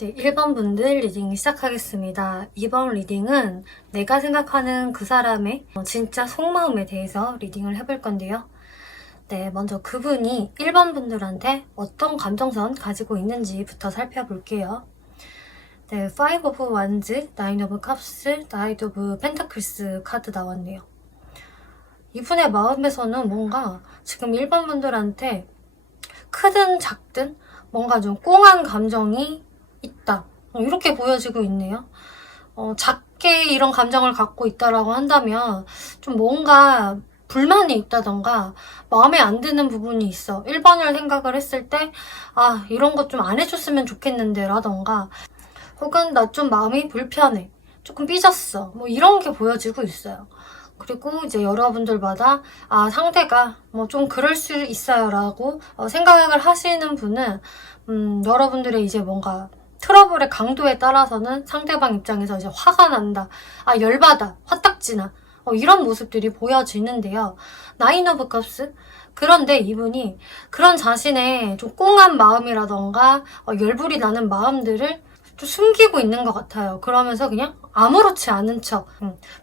네, 1번 분들 리딩 시작하겠습니다. 이번 리딩은 내가 생각하는 그 사람의 진짜 속마음에 대해서 리딩을 해볼 건데요. 네, 먼저 그분이 1번 분들한테 어떤 감정선 가지고 있는지부터 살펴볼게요. 네, 5 of Wands, 9 of Cups, Knight of Pentacles 카드 나왔네요. 이분의 마음에서는 뭔가 지금 1번 분들한테 크든 작든 뭔가 좀 꽁한 감정이 있다. 이렇게 보여지고 있네요. 작게 이런 감정을 갖고 있다라고 한다면 좀 뭔가 불만이 있다던가 마음에 안 드는 부분이 있어. 1번을 생각을 했을 때 이런 것 좀 안 해줬으면 좋겠는데 라던가 혹은 나 좀 마음이 불편해. 조금 삐졌어. 뭐 이런 게 보여지고 있어요. 그리고 이제 여러분들마다 상대가 뭐 좀 그럴 수 있어요 라고 생각을 하시는 분은 여러분들의 이제 뭔가 트러블의 강도에 따라서는 상대방 입장에서 이제 화가 난다, 열받아, 화딱지나 이런 모습들이 보여지는데요. 나인 오브 컵스. 그런데 이분이 그런 자신의 좀 꽁한 마음이라던가 열불이 나는 마음들을 좀 숨기고 있는 것 같아요. 그러면서 그냥 아무렇지 않은 척,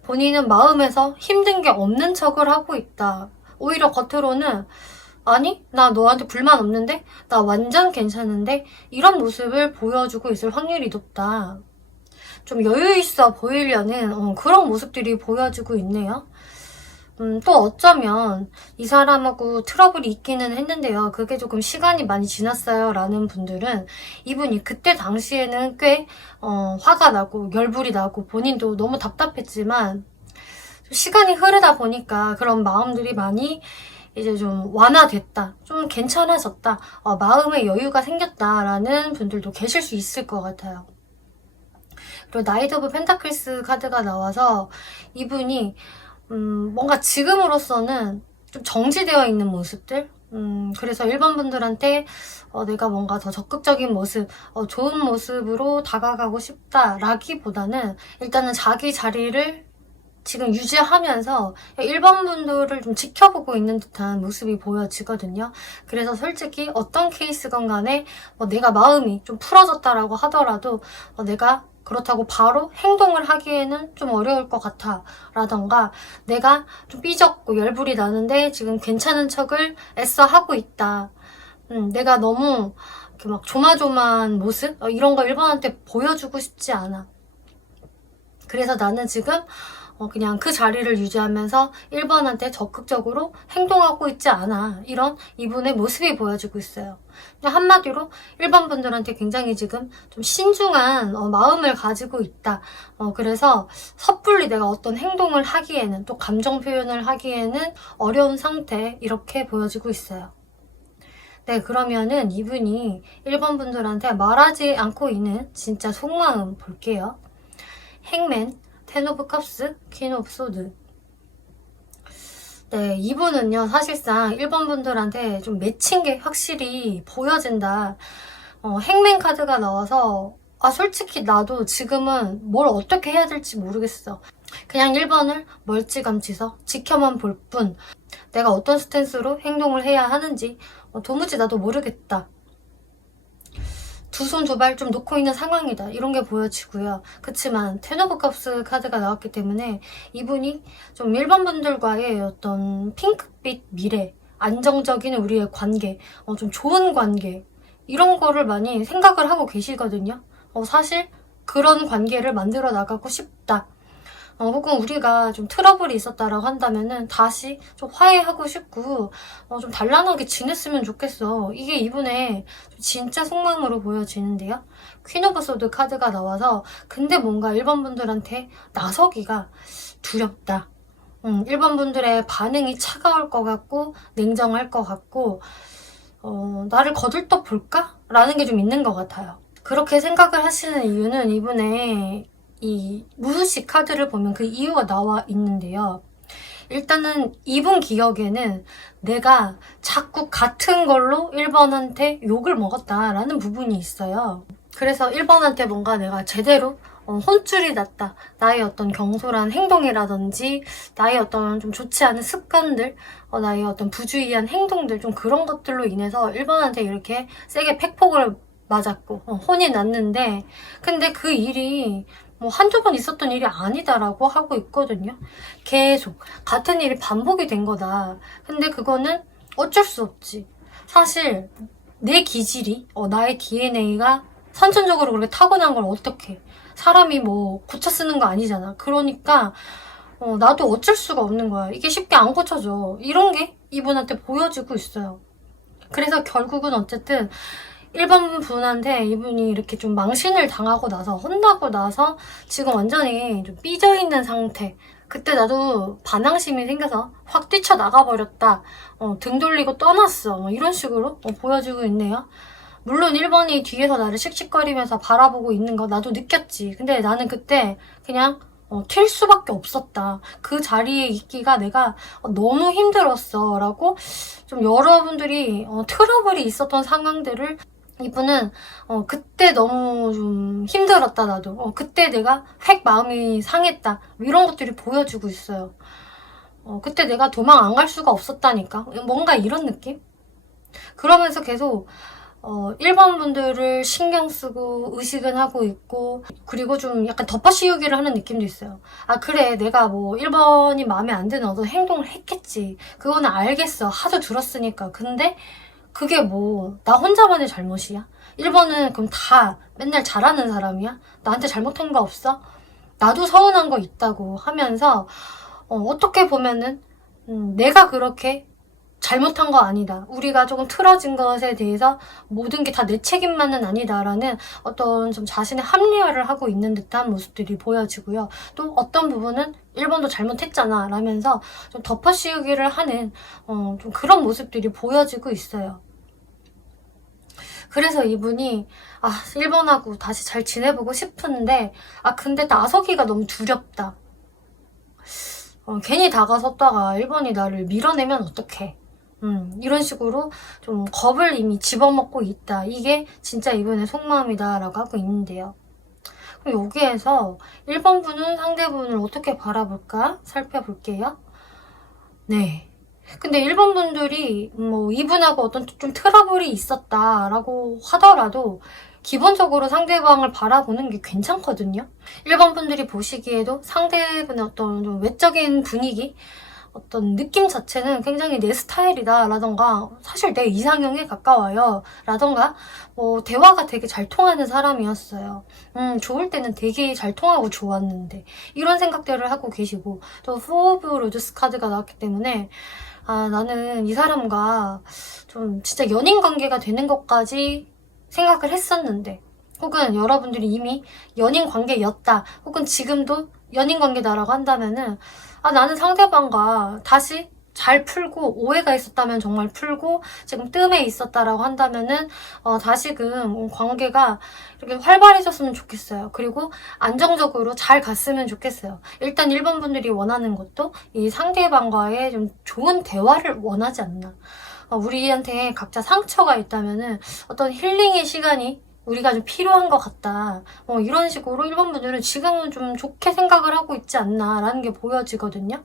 본인은 마음에서 힘든 게 없는 척을 하고 있다. 오히려 겉으로는 아니, 나 너한테 불만 없는데? 나 완전 괜찮은데? 이런 모습을 보여주고 있을 확률이 높다. 좀 여유 있어 보이려는 그런 모습들이 보여지고 있네요. 또 어쩌면 이 사람하고 트러블이 있기는 했는데요. 그게 조금 시간이 많이 지났어요 라는 분들은 이분이 그때 당시에는 꽤 화가 나고 열불이 나고 본인도 너무 답답했지만 시간이 흐르다 보니까 그런 마음들이 많이 이제 좀 완화됐다, 좀 괜찮아졌다, 마음의 여유가 생겼다라는 분들도 계실 수 있을 것 같아요. 그리고 나이트 오브 펜타클스 카드가 나와서 이분이 뭔가 지금으로서는 좀 정지되어 있는 모습들, 그래서 1번 분들한테 내가 뭔가 더 적극적인 모습, 좋은 모습으로 다가가고 싶다라기보다는 일단은 자기 자리를 지금 유지하면서 1번 분들을 좀 지켜보고 있는 듯한 모습이 보여지거든요. 그래서 솔직히 어떤 케이스건 간에 내가 마음이 좀 풀어졌다라고 하더라도 내가 그렇다고 바로 행동을 하기에는 좀 어려울 것 같아 라던가 내가 좀 삐졌고 열불이 나는데 지금 괜찮은 척을 애써 하고 있다. 내가 너무 이렇게 막 조마조마한 모습? 이런 거 1번한테 보여주고 싶지 않아. 그래서 나는 지금 그냥 그 자리를 유지하면서 1번한테 적극적으로 행동하고 있지 않아. 이런 이분의 모습이 보여지고 있어요. 그냥 한마디로 1번 분들한테 굉장히 지금 좀 신중한 마음을 가지고 있다. 그래서 섣불리 내가 어떤 행동을 하기에는 또 감정 표현을 하기에는 어려운 상태 이렇게 보여지고 있어요. 네, 그러면은 이분이 1번 분들한테 말하지 않고 있는 진짜 속마음 볼게요. 행맨, 텐 오브 컵스, 퀸 오브 소드. 네, 이분은요 사실상 1번 분들한테 좀 맺힌 게 확실히 보여진다. 행맨 카드가 나와서 솔직히 나도 지금은 뭘 어떻게 해야 될지 모르겠어. 그냥 1번을 멀찌감치서 지켜만 볼 뿐 내가 어떤 스탠스로 행동을 해야 하는지 도무지 나도 모르겠다. 두 손 두 발 좀 놓고 있는 상황이다. 이런 게 보여지고요. 그치만 텐 오브 컵스 카드가 나왔기 때문에 이분이 좀 1번 분들과의 어떤 핑크빛 미래, 안정적인 우리의 관계, 좀 좋은 관계 이런 거를 많이 생각을 하고 계시거든요. 사실 그런 관계를 만들어 나가고 싶다. 혹은 우리가 좀 트러블이 있었다라고 한다면은 다시 좀 화해하고 싶고 좀 단란하게 지냈으면 좋겠어. 이게 이분의 진짜 속마음으로 보여지는데요. 퀸 오브 소드 카드가 나와서 근데 뭔가 1번 분들한테 나서기가 두렵다. 1번 분들의 반응이 차가울 것 같고 냉정할 것 같고 나를 거들떠 볼까? 라는 게 좀 있는 것 같아요. 그렇게 생각을 하시는 이유는 이분의 이 무의식 카드를 보면 그 이유가 나와 있는데요. 일단은 이분 기억에는 내가 자꾸 같은 걸로 1번한테 욕을 먹었다라는 부분이 있어요. 그래서 1번한테 뭔가 내가 제대로 혼쭐이 났다. 나의 어떤 경솔한 행동이라든지 나의 어떤 좀 좋지 않은 습관들, 나의 어떤 부주의한 행동들 좀 그런 것들로 인해서 1번한테 이렇게 세게 팩폭을 맞았고 혼이 났는데, 근데 그 일이 뭐 한두 번 있었던 일이 아니다라고 하고 있거든요. 계속 같은 일이 반복이 된 거다. 근데 그거는 어쩔 수 없지. 사실 내 기질이, 나의 DNA가 선천적으로 그렇게 타고난 걸 어떡해. 사람이 뭐 고쳐 쓰는 거 아니잖아. 그러니까 나도 어쩔 수가 없는 거야. 이게 쉽게 안 고쳐져. 이런 게 이분한테 보여지고 있어요. 그래서 결국은 어쨌든 1번 분한테 이분이 이렇게 좀 망신을 당하고 나서, 혼나고 나서 지금 완전히 좀 삐져있는 상태. 그때 나도 반항심이 생겨서 확 뛰쳐나가버렸다. 등 돌리고 떠났어. 뭐 이런 식으로 보여지고 있네요. 물론 1번이 뒤에서 나를 씩씩거리면서 바라보고 있는 거 나도 느꼈지. 근데 나는 그때 그냥 튈 수밖에 없었다. 그 자리에 있기가 내가 너무 힘들었어. 라고 좀 여러분들이 트러블이 있었던 상황들을, 이분은 그때 너무 좀 힘들었다. 나도 그때 내가 획 마음이 상했다. 이런 것들이 보여주고 있어요. 그때 내가 도망 안 갈 수가 없었다니까. 뭔가 이런 느낌? 그러면서 계속 1번 분들을 신경 쓰고 의식은 하고 있고, 그리고 좀 약간 덮어씌우기를 하는 느낌도 있어요. 아 그래, 내가 뭐 1번이 마음에 안 드는 어떤 행동을 했겠지. 그거는 알겠어. 하도 들었으니까. 근데 그게 뭐 나 혼자만의 잘못이야? 1번은 그럼 다 맨날 잘하는 사람이야? 나한테 잘못한 거 없어? 나도 서운한 거 있다고 하면서 어떻게 보면은 내가 그렇게 잘못한 거 아니다. 우리가 조금 틀어진 것에 대해서 모든 게 다 내 책임만은 아니다라는 어떤 좀 자신의 합리화를 하고 있는 듯한 모습들이 보여지고요. 또 어떤 부분은 1번도 잘못했잖아 라면서 좀 덮어씌우기를 하는 좀 그런 모습들이 보여지고 있어요. 그래서 이분이 1번하고 다시 잘 지내보고 싶은데 근데 나서기가 너무 두렵다. 괜히 다가섰다가 1번이 나를 밀어내면 어떡해. 이런 식으로 좀 겁을 이미 집어먹고 있다. 이게 진짜 이분의 속마음이다 라고 하고 있는데요. 그럼 여기에서 1번 분은 상대분을 어떻게 바라볼까 살펴볼게요. 네. 근데 1번 분들이 뭐 이분하고 어떤 좀 트러블이 있었다라고 하더라도 기본적으로 상대방을 바라보는 게 괜찮거든요. 1번 분들이 보시기에도 상대분의 어떤 좀 외적인 분위기, 어떤 느낌 자체는 굉장히 내 스타일이다 라던가 사실 내 이상형에 가까워요 라던가 뭐 대화가 되게 잘 통하는 사람이었어요. 좋을 때는 되게 잘 통하고 좋았는데, 이런 생각들을 하고 계시고, 또 포 오브 로즈스 카드가 나왔기 때문에 나는 이 사람과 좀 진짜 연인 관계가 되는 것까지 생각을 했었는데, 혹은 여러분들이 이미 연인 관계였다, 혹은 지금도 연인 관계다라고 한다면은 나는 상대방과 다시 잘 풀고, 오해가 있었다면 정말 풀고, 지금 뜸에 있었다라고 한다면은 다시금 관계가 이렇게 활발해졌으면 좋겠어요. 그리고 안정적으로 잘 갔으면 좋겠어요. 일단 1번 분들이 원하는 것도 이 상대방과의 좀 좋은 대화를 원하지 않나. 우리한테 각자 상처가 있다면은 어떤 힐링의 시간이 우리가 좀 필요한 것 같다. 이런 식으로 1번 분들은 지금은 좀 좋게 생각을 하고 있지 않나라는 게 보여지거든요.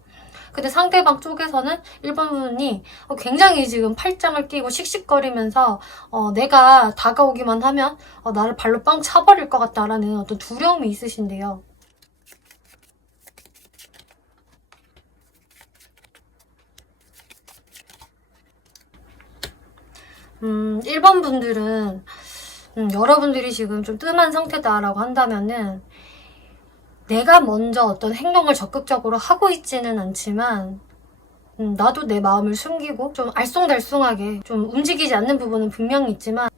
근데 상대방 쪽에서는 1번 분이 굉장히 지금 팔짱을 끼고 씩씩거리면서 내가 다가오기만 하면 나를 발로 빵 차버릴 것 같다라는 어떤 두려움이 있으신데요. 1번 분들은 여러분들이 지금 좀 뜸한 상태다라고 한다면은 내가 먼저 어떤 행동을 적극적으로 하고 있지는 않지만 나도 내 마음을 숨기고 좀 알쏭달쏭하게 좀 움직이지 않는 부분은 분명히 있지만,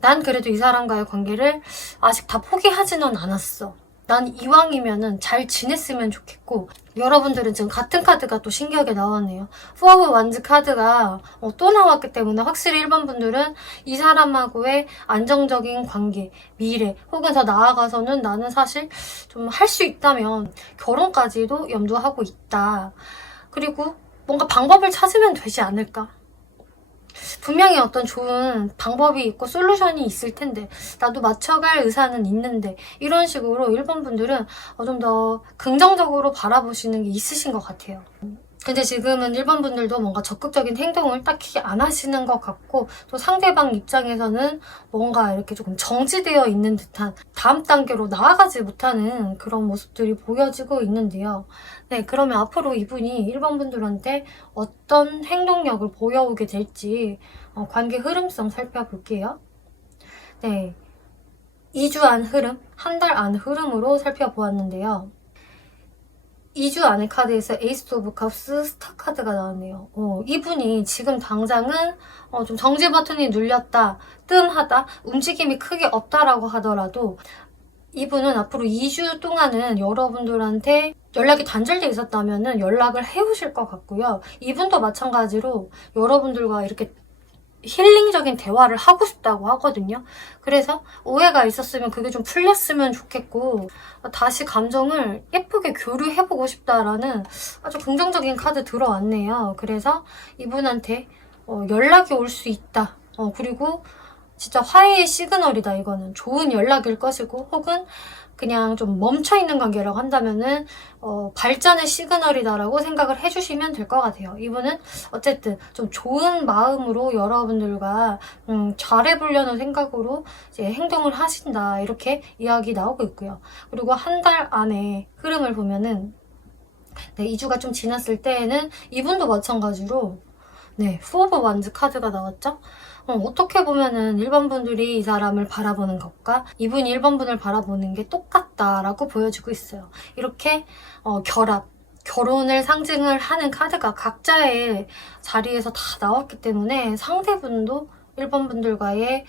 난 그래도 이 사람과의 관계를 아직 다 포기하지는 않았어. 난 이왕이면은 잘 지냈으면 좋겠고, 여러분들은 지금 같은 카드가 또 신기하게 나왔네요. 포 오브 완즈 카드가 또 나왔기 때문에 확실히 1번 분들은 이 사람하고의 안정적인 관계, 미래, 혹은 더 나아가서는 나는 사실 좀 할 수 있다면 결혼까지도 염두하고 있다. 그리고 뭔가 방법을 찾으면 되지 않을까? 분명히 어떤 좋은 방법이 있고 솔루션이 있을 텐데, 나도 맞춰갈 의사는 있는데, 이런 식으로 1번 분들은 좀 더 긍정적으로 바라보시는 게 있으신 것 같아요. 근데 지금은 1번 분들도 뭔가 적극적인 행동을 딱히 안 하시는 것 같고, 또 상대방 입장에서는 뭔가 이렇게 조금 정지되어 있는 듯한, 다음 단계로 나아가지 못하는 그런 모습들이 보여지고 있는데요. 네, 그러면 앞으로 이분이 1번 분들한테 어떤 행동력을 보여오게 될지 관계 흐름성 살펴볼게요. 네, 2주 안 흐름, 한 달 안 흐름으로 살펴보았는데요. 2주 안의 카드에서 에이스 오브 컵스, 스타 카드가 나왔네요. 이분이 지금 당장은 좀 정지 버튼이 눌렸다, 뜸하다, 움직임이 크게 없다라고 하더라도 이분은 앞으로 2주 동안은 여러분들한테 연락이 단절돼 있었다면 연락을 해오실 것 같고요. 이분도 마찬가지로 여러분들과 이렇게 힐링적인 대화를 하고 싶다고 하거든요. 그래서 오해가 있었으면 그게 좀 풀렸으면 좋겠고, 다시 감정을 예쁘게 교류해보고 싶다라는 아주 긍정적인 카드 들어왔네요. 그래서 이분한테 연락이 올 수 있다. 그리고 진짜 화해의 시그널이다. 이거는 좋은 연락일 것이고, 혹은 그냥 좀 멈춰있는 관계라고 한다면은 발전의 시그널이다라고 생각을 해주시면 될 것 같아요. 이분은 어쨌든 좀 좋은 마음으로 여러분들과 잘해보려는 생각으로 이제 행동을 하신다, 이렇게 이야기 나오고 있고요. 그리고 한 달 안에 흐름을 보면은, 네, 2주가 좀 지났을 때에는 이분도 마찬가지로, 네, 푸 오브 완즈 카드가 나왔죠? 어떻게 보면은 1번 분들이 이 사람을 바라보는 것과 이분이 1번 분을 바라보는 게 똑같다라고 보여지고 있어요. 이렇게 결혼을 상징을 하는 카드가 각자의 자리에서 다 나왔기 때문에 상대분도 1번 분들과의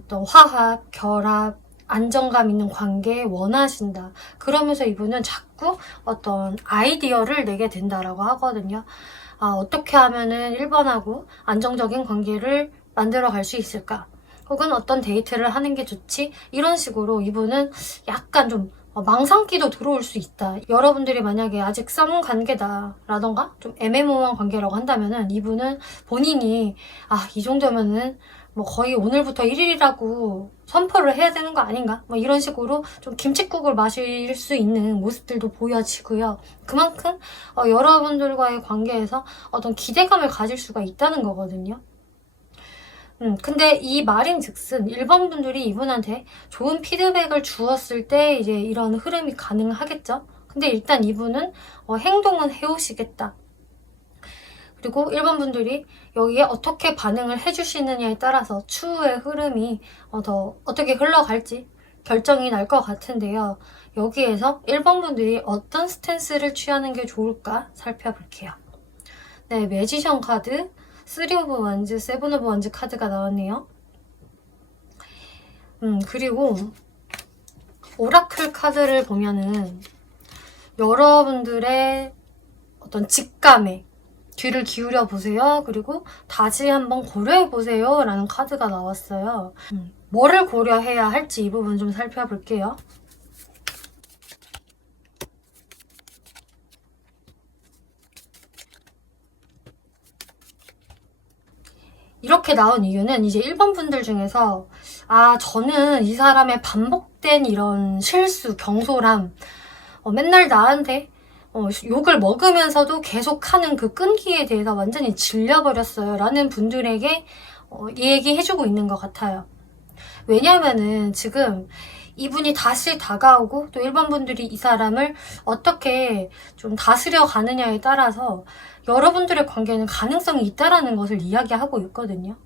어떤 화합, 결합, 안정감 있는 관계 원하신다. 그러면서 이분은 자꾸 어떤 아이디어를 내게 된다라고 하거든요. 어떻게 하면은 1번하고 안정적인 관계를 만들어 갈 수 있을까? 혹은 어떤 데이트를 하는 게 좋지? 이런 식으로 이분은 약간 좀 망상기도 들어올 수 있다. 여러분들이 만약에 아직 썸 관계다 라던가 좀 애매모호한 관계라고 한다면은 이분은 본인이 이 정도면은 뭐 거의 오늘부터 1일이라고 선포를 해야 되는 거 아닌가? 뭐 이런 식으로 좀 김칫국을 마실 수 있는 모습들도 보여지고요. 그만큼 여러분들과의 관계에서 어떤 기대감을 가질 수가 있다는 거거든요. 근데 이 말인즉슨 1번 분들이 이분한테 좋은 피드백을 주었을 때 이제 이런 흐름이 가능하겠죠? 근데 일단 이분은 행동은 해오시겠다. 그리고 1번 분들이 여기에 어떻게 반응을 해주시느냐에 따라서 추후의 흐름이 더 어떻게 흘러갈지 결정이 날 것 같은데요. 여기에서 1번 분들이 어떤 스탠스를 취하는 게 좋을까 살펴볼게요. 네, 매지션 카드, 3 오브 원즈, 7 오브 원즈 카드가 나왔네요. 그리고 오라클 카드를 보면은 여러분들의 어떤 직감에 귀를 기울여 보세요. 그리고 다시 한번 고려해 보세요 라는 카드가 나왔어요. 뭐를 고려해야 할지 이 부분 좀 살펴볼게요. 이렇게 나온 이유는 이제 1번 분들 중에서 저는 이 사람의 반복된 이런 실수, 경솔함, 맨날 나한테 욕을 먹으면서도 계속하는 그 끈기에 대해서 완전히 질려버렸어요 라는 분들에게 얘기해주고 있는 것 같아요. 왜냐면은 지금 이분이 다시 다가오고 또 1번 분들이 이 사람을 어떻게 좀 다스려 가느냐에 따라서 여러분들의 관계는 가능성이 있다라는 것을 이야기하고 있거든요.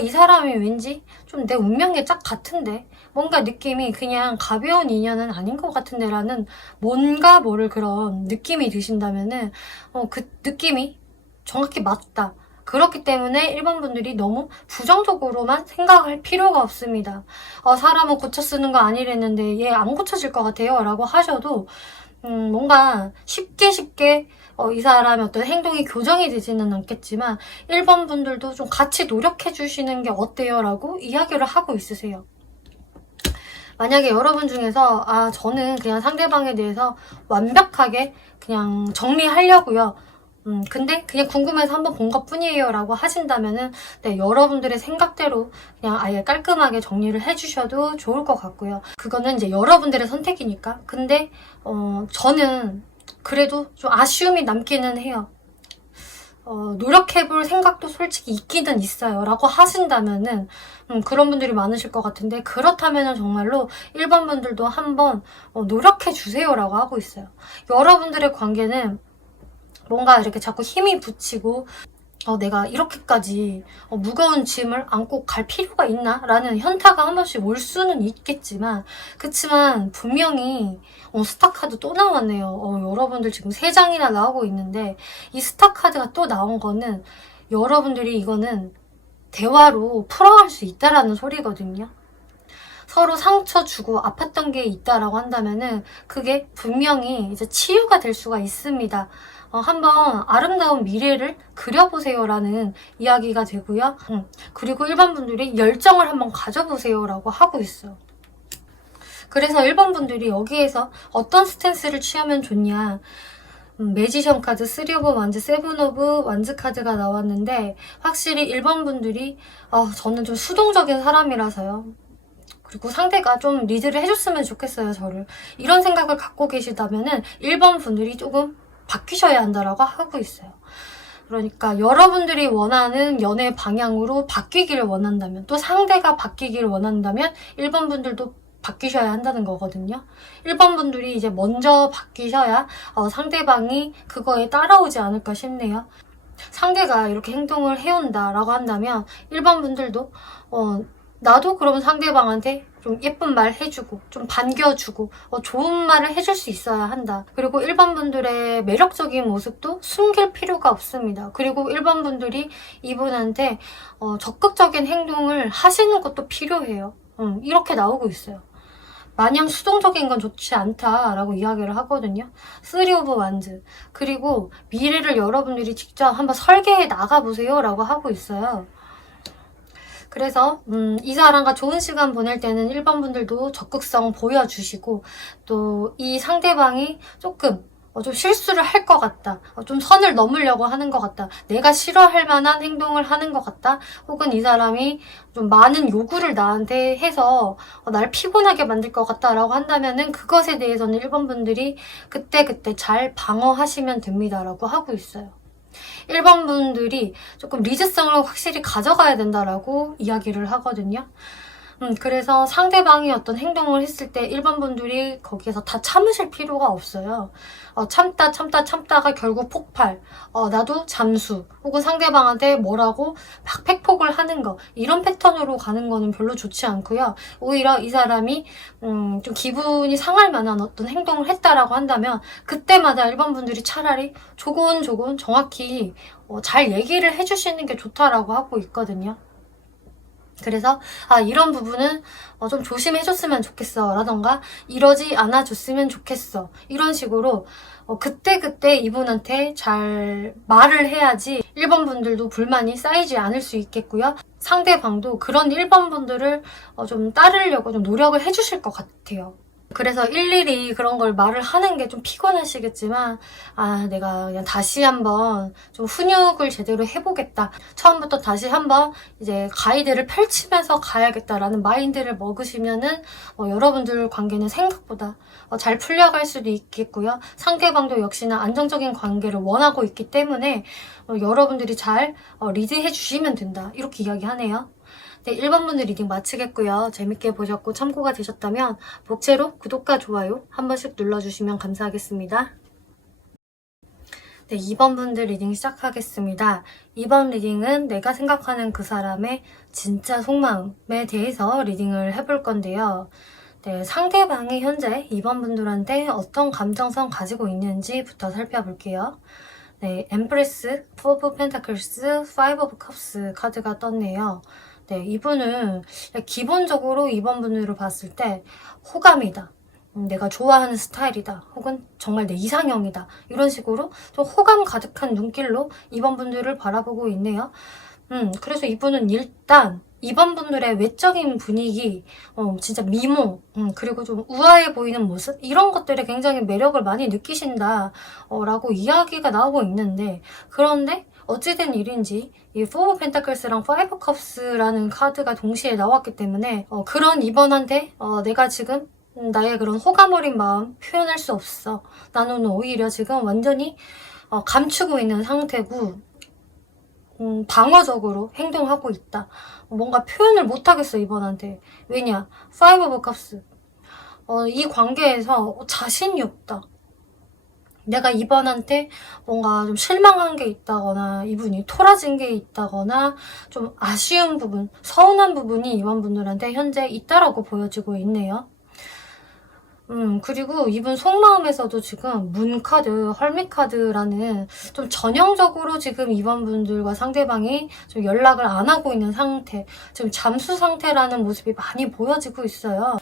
이 사람이 왠지 좀 내 운명에 짝 같은데 뭔가 느낌이 그냥 가벼운 인연은 아닌 것 같은데 라는 뭔가 모를 그런 느낌이 드신다면은 그 느낌이 정확히 맞다. 그렇기 때문에 1번 분들이 너무 부정적으로만 생각할 필요가 없습니다. 사람은 고쳐 쓰는 거 아니랬는데 얘 안 고쳐질 것 같아요 라고 하셔도 뭔가 쉽게 이 사람의 어떤 행동이 교정이 되지는 않겠지만 1번 분들도 좀 같이 노력해 주시는 게 어때요? 라고 이야기를 하고 있으세요. 만약에 여러분 중에서 저는 그냥 상대방에 대해서 완벽하게 그냥 정리하려고요. 근데 그냥 궁금해서 한번 본 것 뿐이에요 라고 하신다면은 네, 여러분들의 생각대로 그냥 아예 깔끔하게 정리를 해주셔도 좋을 것 같고요. 그거는 이제 여러분들의 선택이니까. 근데 저는 그래도 좀 아쉬움이 남기는 해요. 노력해볼 생각도 솔직히 있기는 있어요 라고 하신다면은 그런 분들이 많으실 것 같은데, 그렇다면은 정말로 1번 분들도 한번 노력해주세요 라고 하고 있어요. 여러분들의 관계는 뭔가 이렇게 자꾸 힘이 붙이고 내가 이렇게까지 무거운 짐을 안고 갈 필요가 있나? 라는 현타가 한 번씩 올 수는 있겠지만, 그치만 분명히 스타카드 또 나왔네요. 여러분들 지금 3장이나 나오고 있는데, 이 스타카드가 또 나온 거는 여러분들이 이거는 대화로 풀어갈 수 있다라는 소리거든요. 서로 상처 주고 아팠던 게 있다라고 한다면은 그게 분명히 이제 치유가 될 수가 있습니다. 한번 아름다운 미래를 그려보세요 라는 이야기가 되고요. 그리고 일반 분들이 열정을 한번 가져보세요 라고 하고 있어요. 그래서 일반 분들이 여기에서 어떤 스탠스를 취하면 좋냐, 매지션 카드, 3 오브 완즈, 7 오브 완즈 카드가 나왔는데, 확실히 1번 분들이 저는 좀 수동적인 사람이라서요, 그리고 상대가 좀 리드를 해줬으면 좋겠어요, 저를. 이런 생각을 갖고 계시다면은 1번 분들이 조금 바뀌셔야 한다라고 하고 있어요. 그러니까 여러분들이 원하는 연애 방향으로 바뀌기를 원한다면, 또 상대가 바뀌기를 원한다면 1번 분들도 바뀌셔야 한다는 거거든요. 1번 분들이 이제 먼저 바뀌셔야 상대방이 그거에 따라오지 않을까 싶네요. 상대가 이렇게 행동을 해온다라고 한다면 1번 분들도 나도 그러면 상대방한테 좀 예쁜 말 해주고 좀 반겨주고 좋은 말을 해줄 수 있어야 한다. 그리고 1번 분들의 매력적인 모습도 숨길 필요가 없습니다. 그리고 1번 분들이 이분한테 적극적인 행동을 하시는 것도 필요해요. 이렇게 나오고 있어요. 마냥 수동적인 건 좋지 않다라고 이야기를 하거든요. 3 오브 완즈. 그리고 미래를 여러분들이 직접 한번 설계해 나가보세요 라고 하고 있어요. 그래서 이 사람과 좋은 시간 보낼 때는 1번 분들도 적극성 보여주시고, 또 이 상대방이 조금 좀 실수를 할 것 같다, 좀 선을 넘으려고 하는 것 같다, 내가 싫어할 만한 행동을 하는 것 같다, 혹은 이 사람이 좀 많은 요구를 나한테 해서 날 피곤하게 만들 것 같다라고 한다면은 그것에 대해서는 1번 분들이 그때그때 잘 방어하시면 됩니다라고 하고 있어요. 1번 분들이 조금 리즈성을 확실히 가져가야 된다라고 이야기를 하거든요. 그래서 상대방이 어떤 행동을 했을 때 1번 분들이 거기에서 다 참으실 필요가 없어요. 참다가 결국 폭발, 나도 잠수, 혹은 상대방한테 뭐라고 막 팩폭을 하는 거, 이런 패턴으로 가는 거는 별로 좋지 않고요. 오히려 이 사람이 좀 기분이 상할 만한 어떤 행동을 했다라고 한다면 그때마다 1번 분들이 차라리 조곤조곤 정확히 잘 얘기를 해주시는 게 좋다라고 하고 있거든요. 그래서 이런 부분은 좀 조심해줬으면 좋겠어 라던가, 이러지 않아줬으면 좋겠어, 이런 식으로 그때그때 이분한테 잘 말을 해야지 1번 분들도 불만이 쌓이지 않을 수 있겠고요. 상대방도 그런 1번 분들을 좀 따르려고 좀 노력을 해주실 것 같아요. 그래서 일일이 그런 걸 말을 하는 게 좀 피곤하시겠지만, 내가 그냥 다시 한번 좀 훈육을 제대로 해보겠다, 처음부터 다시 한번 이제 가이드를 펼치면서 가야겠다라는 마인드를 먹으시면은 여러분들 관계는 생각보다 잘 풀려갈 수도 있겠고요. 상대방도 역시나 안정적인 관계를 원하고 있기 때문에 여러분들이 잘 리드해 주시면 된다, 이렇게 이야기하네요. 네, 1번 분들 리딩 마치겠고요. 재밌게 보셨고 참고가 되셨다면 복채로 구독과 좋아요 한 번씩 눌러주시면 감사하겠습니다. 네, 2번 분들 리딩 시작하겠습니다. 2번 리딩은 내가 생각하는 그 사람의 진짜 속마음에 대해서 리딩을 해볼 건데요. 네, 상대방이 현재 2번 분들한테 어떤 감정성 가지고 있는지부터 살펴볼게요. 네, 엠프레스, 4 오브 펜타클스, 5 오브 컵스 카드가 떴네요. 네, 이분은 기본적으로 2번 분으로 봤을 때 호감이다, 내가 좋아하는 스타일이다, 혹은 정말 내 이상형이다, 이런 식으로 좀 호감 가득한 눈길로 2번 분들을 바라보고 있네요. 그래서 이분은 일단 2번 분들의 외적인 분위기, 진짜 미모, 그리고 좀 우아해 보이는 모습, 이런 것들에 굉장히 매력을 많이 느끼신다 라고 이야기가 나오고 있는데, 그런데 어찌된 일인지 이 4 오브 펜타클스랑 5 컵스라는 카드가 동시에 나왔기 때문에 그런 2번한테 내가 지금 나의 그런 호감 어린 마음 표현할 수 없어, 나는 오히려 지금 완전히 감추고 있는 상태고, 방어적으로 행동하고 있다. 뭔가 표현을 못하겠어, 이번한테. 왜냐? 파이브 오브 컵스. 이 관계에서 자신이 없다. 내가 이번한테 뭔가 좀 실망한 게 있다거나 이분이 토라진 게 있다거나 좀 아쉬운 부분, 서운한 부분이 이번 분들한테 현재 있다라고 보여지고 있네요. 그리고 이분 속마음에서도 지금 문카드, 헐밋카드라는 좀 전형적으로 지금 이번 분들과 상대방이 좀 연락을 안 하고 있는 상태, 지금 잠수 상태라는 모습이 많이 보여지고 있어요.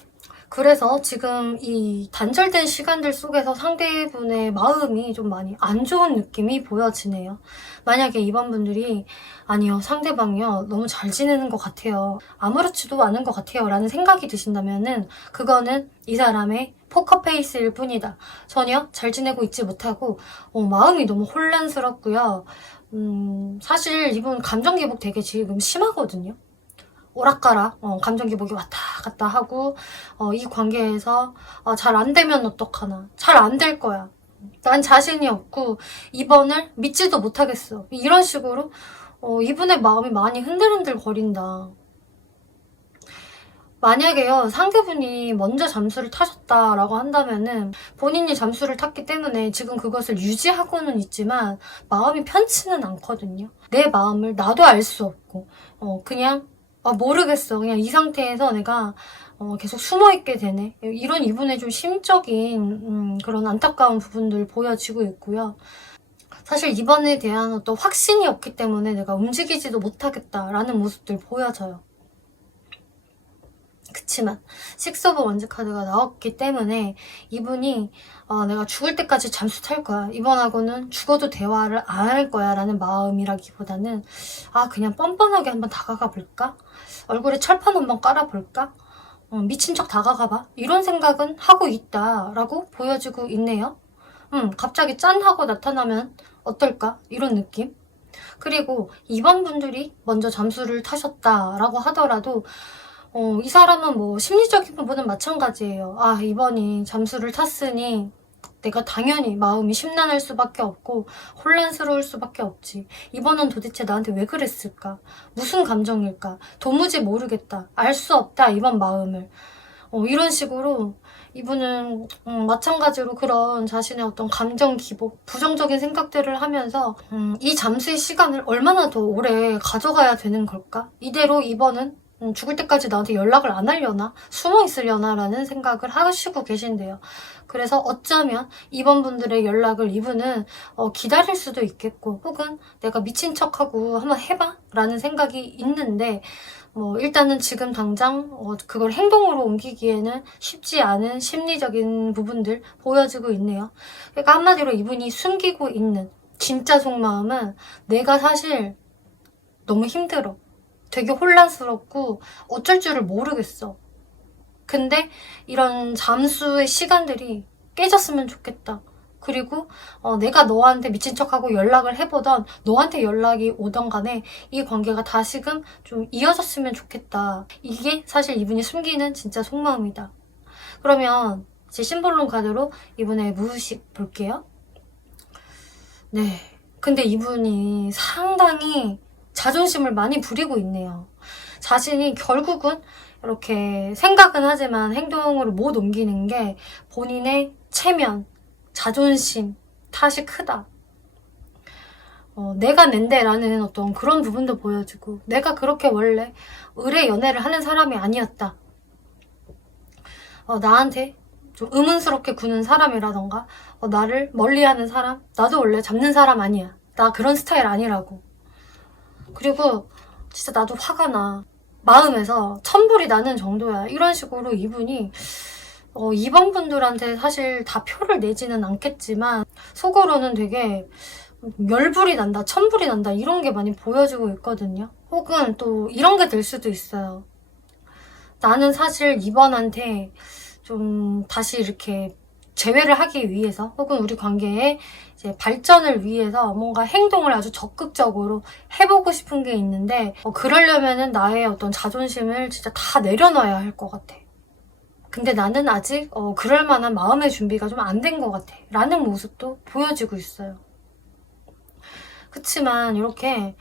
그래서 지금 이 단절된 시간들 속에서 상대분의 마음이 좀 많이 안 좋은 느낌이 보여지네요. 만약에 이번 분들이 아니요, 상대방이요, 너무 잘 지내는 것 같아요, 아무렇지도 않은 것 같아요 라는 생각이 드신다면은 그거는 이 사람의 포커페이스일 뿐이다. 전혀 잘 지내고 있지 못하고 마음이 너무 혼란스럽고요. 사실 이분 감정 기복 되게 지금 심하거든요. 오락가락 감정 기복이 왔다 갔다 하고 이 관계에서 잘 안 되면 어떡하나, 잘 안 될 거야, 난 자신이 없고 이번을 믿지도 못하겠어, 이런 식으로 이분의 마음이 많이 흔들흔들 거린다. 만약에요, 상대분이 먼저 잠수를 타셨다라고 한다면은 본인이 잠수를 탔기 때문에 지금 그것을 유지하고는 있지만 마음이 편치는 않거든요. 내 마음을 나도 알 수 없고 그냥 모르겠어, 그냥 이 상태에서 내가 계속 숨어있게 되네, 이런 이분의 좀 심적인 그런 안타까운 부분들 보여지고 있고요. 사실 이번에 대한 어떤 확신이 없기 때문에 내가 움직이지도 못하겠다라는 모습들 보여져요. 그치만 식스 오브 원즈 카드가 나왔기 때문에 이분이 내가 죽을 때까지 잠수 탈 거야, 이번하고는 죽어도 대화를 안 할 거야 라는 마음이라기보다는 그냥 뻔뻔하게 한번 다가가 볼까? 얼굴에 철판 한번 깔아볼까? 미친 척 다가가 봐, 이런 생각은 하고 있다라고 보여지고 있네요. 갑자기 짠 하고 나타나면 어떨까? 이런 느낌? 그리고 이번 분들이 먼저 잠수를 타셨다라고 하더라도 이 사람은 뭐 심리적인 부분은 마찬가지예요. 이번이 잠수를 탔으니 내가 당연히 마음이 심란할 수밖에 없고 혼란스러울 수밖에 없지. 이번은 도대체 나한테 왜 그랬을까? 무슨 감정일까? 도무지 모르겠다, 알 수 없다, 이번 마음을. 이런 식으로 이분은 마찬가지로 그런 자신의 어떤 감정 기복, 부정적인 생각들을 하면서 이 잠수의 시간을 얼마나 더 오래 가져가야 되는 걸까? 이대로 이번은 죽을 때까지 나한테 연락을 안 하려나? 숨어 있으려나? 라는 생각을 하시고 계신데요. 그래서 어쩌면 이번 분들의 연락을 이분은 기다릴 수도 있겠고, 혹은 내가 미친 척하고 한번 해봐? 라는 생각이 있는데 일단은 지금 당장 그걸 행동으로 옮기기에는 쉽지 않은 심리적인 부분들 보여지고 있네요. 그러니까 한마디로 이분이 숨기고 있는 진짜 속마음은 내가 사실 너무 힘들어, 되게 혼란스럽고 어쩔 줄을 모르겠어. 근데 이런 잠수의 시간들이 깨졌으면 좋겠다. 그리고 내가 너한테 미친 척하고 연락을 해보던, 너한테 연락이 오던 간에 이 관계가 다시금 좀 이어졌으면 좋겠다. 이게 사실 이분이 숨기는 진짜 속마음이다. 그러면 제 심볼론 카드로 이분의 무의식 볼게요. 네, 근데 이분이 상당히 자존심을 많이 부리고 있네요. 자신이 결국은 이렇게 생각은 하지만 행동으로 못 옮기는 게 본인의 체면, 자존심 탓이 크다. 내가 낸데 라는 어떤 그런 부분도 보여지고, 내가 그렇게 원래 의뢰 연애를 하는 사람이 아니었다. 나한테 좀 의문스럽게 구는 사람이라던가 나를 멀리하는 사람, 나도 원래 잡는 사람 아니야, 나 그런 스타일 아니라고. 그리고 진짜 나도 화가 나, 마음에서 천불이 나는 정도야, 이런 식으로 이분이 이번 분들한테 사실 다 표를 내지는 않겠지만 속으로는 되게 열불이 난다, 천불이 난다, 이런 게 많이 보여지고 있거든요. 혹은 또 이런 게 될 수도 있어요. 나는 사실 이번한테 좀 다시 이렇게 재회를 하기 위해서, 혹은 우리 관계의 이제 발전을 위해서 뭔가 행동을 아주 적극적으로 해보고 싶은 게 있는데 그러려면은 나의 어떤 자존심을 진짜 다 내려놔야 할 것 같아. 근데 나는 아직 그럴 만한 마음의 준비가 좀 안 된 것 같아 라는 모습도 보여지고 있어요. 그치만 이렇게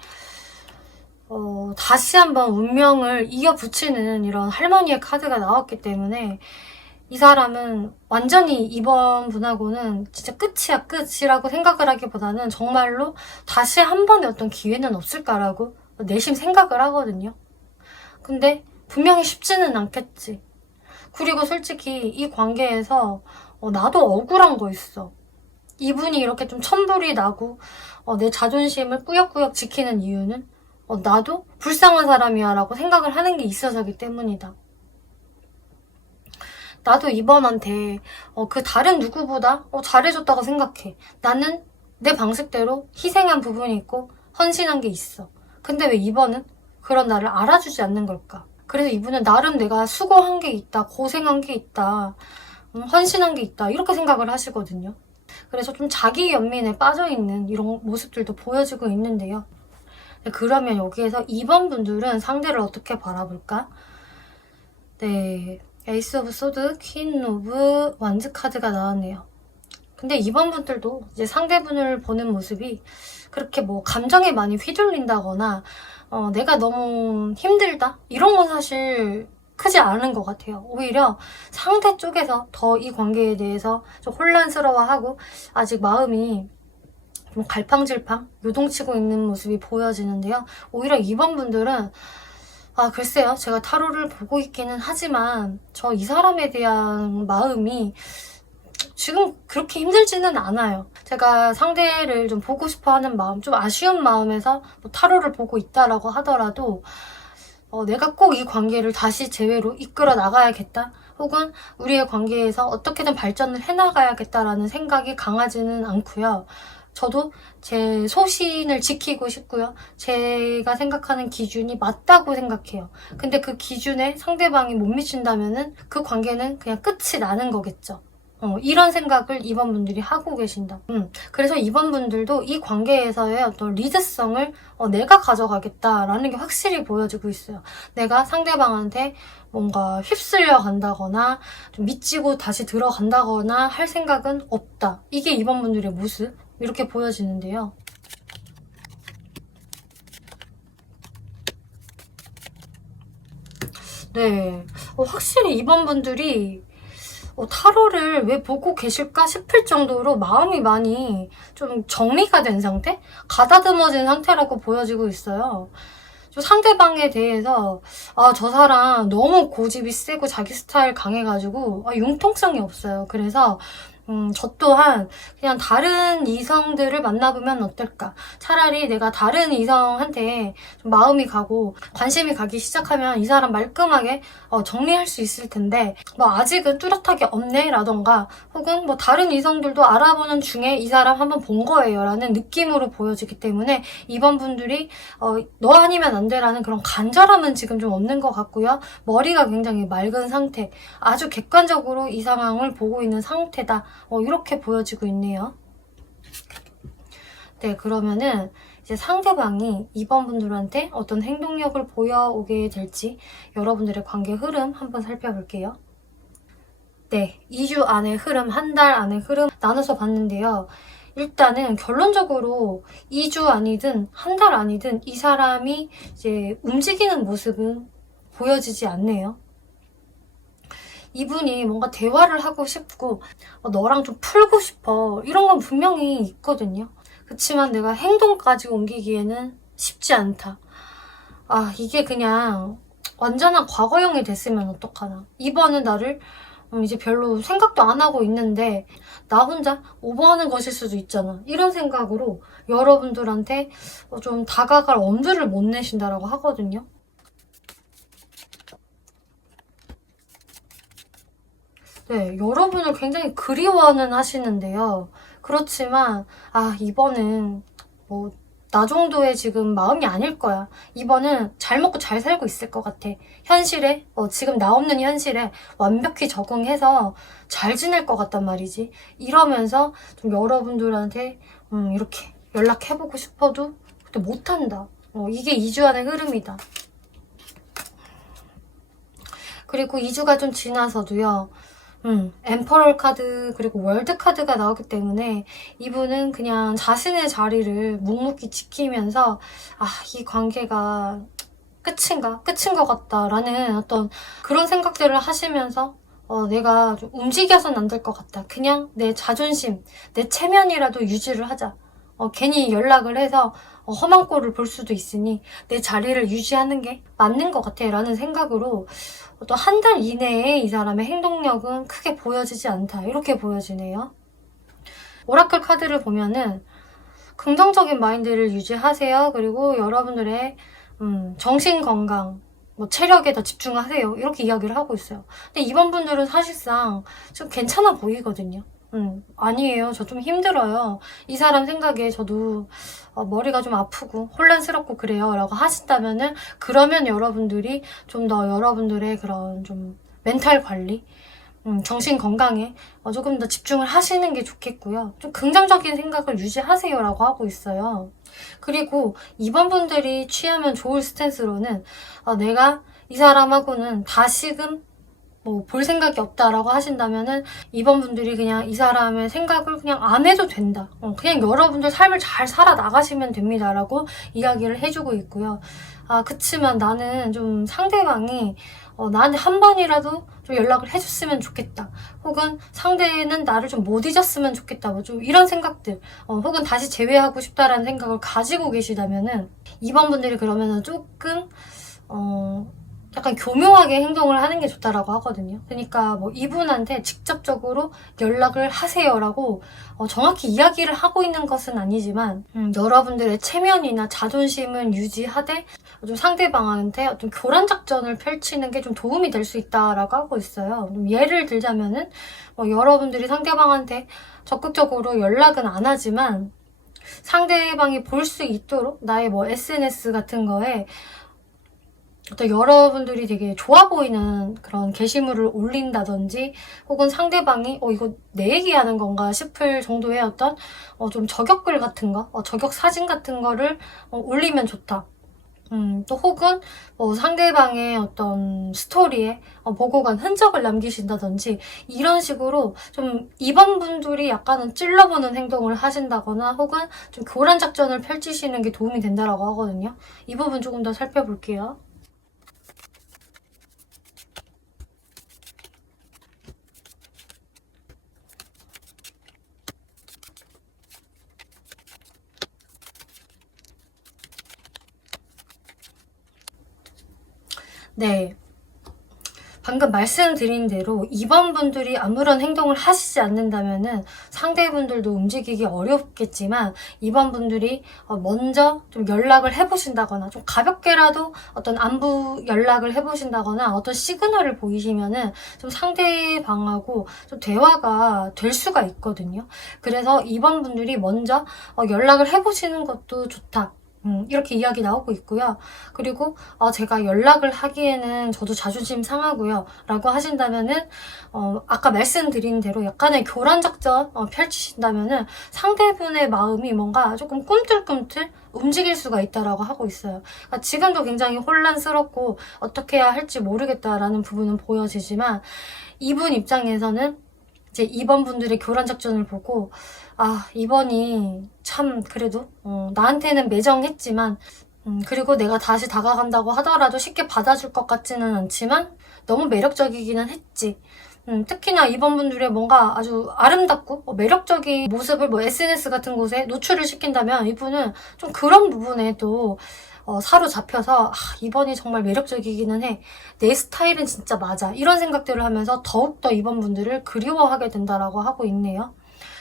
다시 한번 운명을 이어붙이는 이런 할머니의 카드가 나왔기 때문에 이 사람은 완전히 이번 분하고는 진짜 끝이야 끝이라고 생각을 하기보다는 정말로 다시 한 번의 어떤 기회는 없을까라고 내심 생각을 하거든요. 근데 분명히 쉽지는 않겠지. 그리고 솔직히 이 관계에서 나도 억울한 거 있어. 이분이 이렇게 좀 천불이 나고 내 자존심을 꾸역꾸역 지키는 이유는 나도 불쌍한 사람이야 라고 생각을 하는 게 있어서기 때문이다. 나도 이번한테 그 다른 누구보다 잘해줬다고 생각해. 나는 내 방식대로 희생한 부분이 있고 헌신한 게 있어. 근데 왜 이번은 그런 나를 알아주지 않는 걸까? 그래서 이분은 나름 내가 수고한 게 있다, 고생한 게 있다, 헌신한 게 있다 이렇게 생각을 하시거든요. 그래서 좀 자기 연민에 빠져있는 이런 모습들도 보여지고 있는데요. 그러면 여기에서 2번 분들은 상대를 어떻게 바라볼까? 네, 에이스 오브 소드, 퀸 오브 완즈 카드가 나왔네요. 근데 2번 분들도 이제 상대분을 보는 모습이 그렇게 뭐 감정에 많이 휘둘린다거나 내가 너무 힘들다? 이런 건 사실 크지 않은 것 같아요. 오히려 상대 쪽에서 더 이 관계에 대해서 좀 혼란스러워하고 아직 마음이 좀 갈팡질팡 요동치고 있는 모습이 보여지는데요. 오히려 2번 분들은 글쎄요. 제가 타로를 보고 있기는 하지만 저 이 사람에 대한 마음이 지금 그렇게 힘들지는 않아요. 제가 상대를 좀 보고 싶어 하는 마음, 좀 아쉬운 마음에서 뭐 타로를 보고 있다라고 하더라도 내가 꼭 이 관계를 다시 제외로 이끌어 나가야겠다. 혹은 우리의 관계에서 어떻게든 발전을 해나가야겠다라는 생각이 강하지는 않고요. 저도 제 소신을 지키고 싶고요. 제가 생각하는 기준이 맞다고 생각해요. 근데 그 기준에 상대방이 못 미친다면은 그 관계는 그냥 끝이 나는 거겠죠. 이런 생각을 2번 분들이 하고 계신다. 그래서 2번 분들도 이 관계에서의 어떤 리드성을 내가 가져가겠다라는 게 확실히 보여지고 있어요. 내가 상대방한테 뭔가 휩쓸려 간다거나 좀 미치고 다시 들어간다거나 할 생각은 없다. 이게 2번 분들의 모습 이렇게 보여지는데요. 네, 확실히 2번 분들이 타로를 왜 보고 계실까 싶을 정도로 마음이 많이 좀 정리가 된 상태? 가다듬어진 상태라고 보여지고 있어요. 좀 상대방에 대해서 저 사람 너무 고집이 세고 자기 스타일 강해가지고 융통성이 없어요. 그래서 저 또한 그냥 다른 이성들을 만나보면 어떨까? 차라리 내가 다른 이성한테 좀 마음이 가고 관심이 가기 시작하면 이 사람 말끔하게 정리할 수 있을 텐데 뭐 아직은 뚜렷하게 없네 라던가 혹은 뭐 다른 이성들도 알아보는 중에 이 사람 한번 본 거예요 라는 느낌으로 보여지기 때문에 이번 분들이 너 아니면 안 돼라는 그런 간절함은 지금 좀 없는 것 같고요. 머리가 굉장히 맑은 상태, 아주 객관적으로 이 상황을 보고 있는 상태다. 이렇게 보여지고 있네요. 네, 그러면은 이제 상대방이 2번 분들한테 어떤 행동력을 보여오게 될지 여러분들의 관계 흐름 한번 살펴볼게요. 네, 2주 안의 흐름, 한 달 안의 흐름 나눠서 봤는데요. 일단은 결론적으로 2주 아니든 한 달 아니든 이 사람이 이제 움직이는 모습은 보여지지 않네요. 이분이 뭔가 대화를 하고 싶고 너랑 좀 풀고 싶어 이런 건 분명히 있거든요. 그치만 내가 행동까지 옮기기에는 쉽지 않다. 이게 그냥 완전한 과거형이 됐으면 어떡하나. 이번은 나를 이제 별로 생각도 안 하고 있는데 나 혼자 오버하는 것일 수도 있잖아. 이런 생각으로 여러분들한테 좀 다가갈 엄두를 못 내신다라고 하거든요. 네, 여러분을 굉장히 그리워는 하시는데요. 그렇지만 이번은 뭐 나 정도의 지금 마음이 아닐 거야. 이번은 잘 먹고 잘 살고 있을 것 같아. 현실에 지금 나 없는 현실에 완벽히 적응해서 잘 지낼 것 같단 말이지. 이러면서 좀 여러분들한테 이렇게 연락해보고 싶어도 근데 못한다. 이게 2주 안의 흐름이다. 그리고 2주가 좀 지나서도요. 엠퍼럴 카드 그리고 월드 카드가 나오기 때문에 이분은 그냥 자신의 자리를 묵묵히 지키면서 이 관계가 끝인 것 같다라는 어떤 그런 생각들을 하시면서 내가 좀 움직여서는 안 될 것 같다. 그냥 내 자존심, 내 체면이라도 유지를 하자. 괜히 연락을 해서 험한 꼴을 볼 수도 있으니 내 자리를 유지하는 게 맞는 것 같아 라는 생각으로 또 한 달 이내에 이 사람의 행동력은 크게 보여지지 않다. 이렇게 보여지네요. 오라클 카드를 보면은 긍정적인 마인드를 유지하세요. 그리고 여러분들의 정신 건강, 체력에 더 집중하세요. 이렇게 이야기를 하고 있어요. 근데 이번 분들은 사실상 좀 괜찮아 보이거든요. 아니에요. 저 좀 힘들어요. 이 사람 생각에 저도 머리가 좀 아프고 혼란스럽고 그래요. 라고 하신다면은 그러면 여러분들이 좀 더 여러분들의 그런 좀 멘탈 관리, 정신 건강에 조금 더 집중을 하시는 게 좋겠고요. 좀 긍정적인 생각을 유지하세요 라고 하고 있어요. 그리고 이번 분들이 취하면 좋을 스탠스로는 내가 이 사람하고는 다시금 볼 생각이 없다라고 하신다면은 이번 분들이 그냥 이 사람의 생각을 그냥 안 해도 된다. 그냥 여러분들 삶을 잘 살아 나가시면 됩니다라고 이야기를 해주고 있고요. 그치만 나는 좀 상대방이 나한테 한 번이라도 좀 연락을 해줬으면 좋겠다. 혹은 상대는 나를 좀 못 잊었으면 좋겠다. 좀 이런 생각들, 혹은 다시 재회하고 싶다라는 생각을 가지고 계시다면은 이번 분들이 그러면은 조금 약간 교묘하게 행동을 하는 게 좋다라고 하거든요. 그러니까 이분한테 직접적으로 연락을 하세요라고 정확히 이야기를 하고 있는 것은 아니지만 여러분들의 체면이나 자존심은 유지하되 좀 상대방한테 어떤 교란 작전을 펼치는 게 좀 도움이 될 수 있다라고 하고 있어요. 좀 예를 들자면은 여러분들이 상대방한테 적극적으로 연락은 안 하지만 상대방이 볼 수 있도록 나의 SNS 같은 거에 어떤 여러분들이 되게 좋아 보이는 그런 게시물을 올린다든지 혹은 상대방이 이거 내 얘기하는 건가 싶을 정도의 어떤 좀 저격글 같은 거, 저격 사진 같은 거를 올리면 좋다. 또 혹은 상대방의 어떤 스토리에 보고 간 흔적을 남기신다든지 이런 식으로 좀 이번 분들이 약간은 찔러보는 행동을 하신다거나 혹은 좀 교란 작전을 펼치시는 게 도움이 된다라고 하거든요. 이 부분 조금 더 살펴볼게요. 네. 방금 말씀드린 대로 이번 분들이 아무런 행동을 하시지 않는다면은 상대분들도 움직이기 어렵겠지만 이번 분들이 먼저 좀 연락을 해보신다거나 좀 가볍게라도 어떤 안부 연락을 해보신다거나 어떤 시그널을 보이시면은 좀 상대방하고 좀 대화가 될 수가 있거든요. 그래서 이번 분들이 먼저 연락을 해보시는 것도 좋다. 이렇게 이야기 나오고 있고요. 그리고 제가 연락을 하기에는 저도 자존심 상하고요. 라고 하신다면은 아까 말씀드린 대로 약간의 교란 작전 펼치신다면은 상대분의 마음이 뭔가 조금 꿈틀꿈틀 움직일 수가 있다라고 하고 있어요. 그러니까 지금도 굉장히 혼란스럽고 어떻게 해야 할지 모르겠다라는 부분은 보여지지만 이분 입장에서는 이제 이번 분들의 교란 작전을 보고 이번이 참 그래도 나한테는 매정했지만 그리고 내가 다시 다가간다고 하더라도 쉽게 받아줄 것 같지는 않지만 너무 매력적이기는 했지. 특히나 이번 분들의 뭔가 아주 아름답고 매력적인 모습을 SNS 같은 곳에 노출을 시킨다면 이분은 좀 그런 부분에 또 사로잡혀서 이번이 정말 매력적이기는 해. 내 스타일은 진짜 맞아. 이런 생각들을 하면서 더욱더 이번 분들을 그리워하게 된다라고 하고 있네요.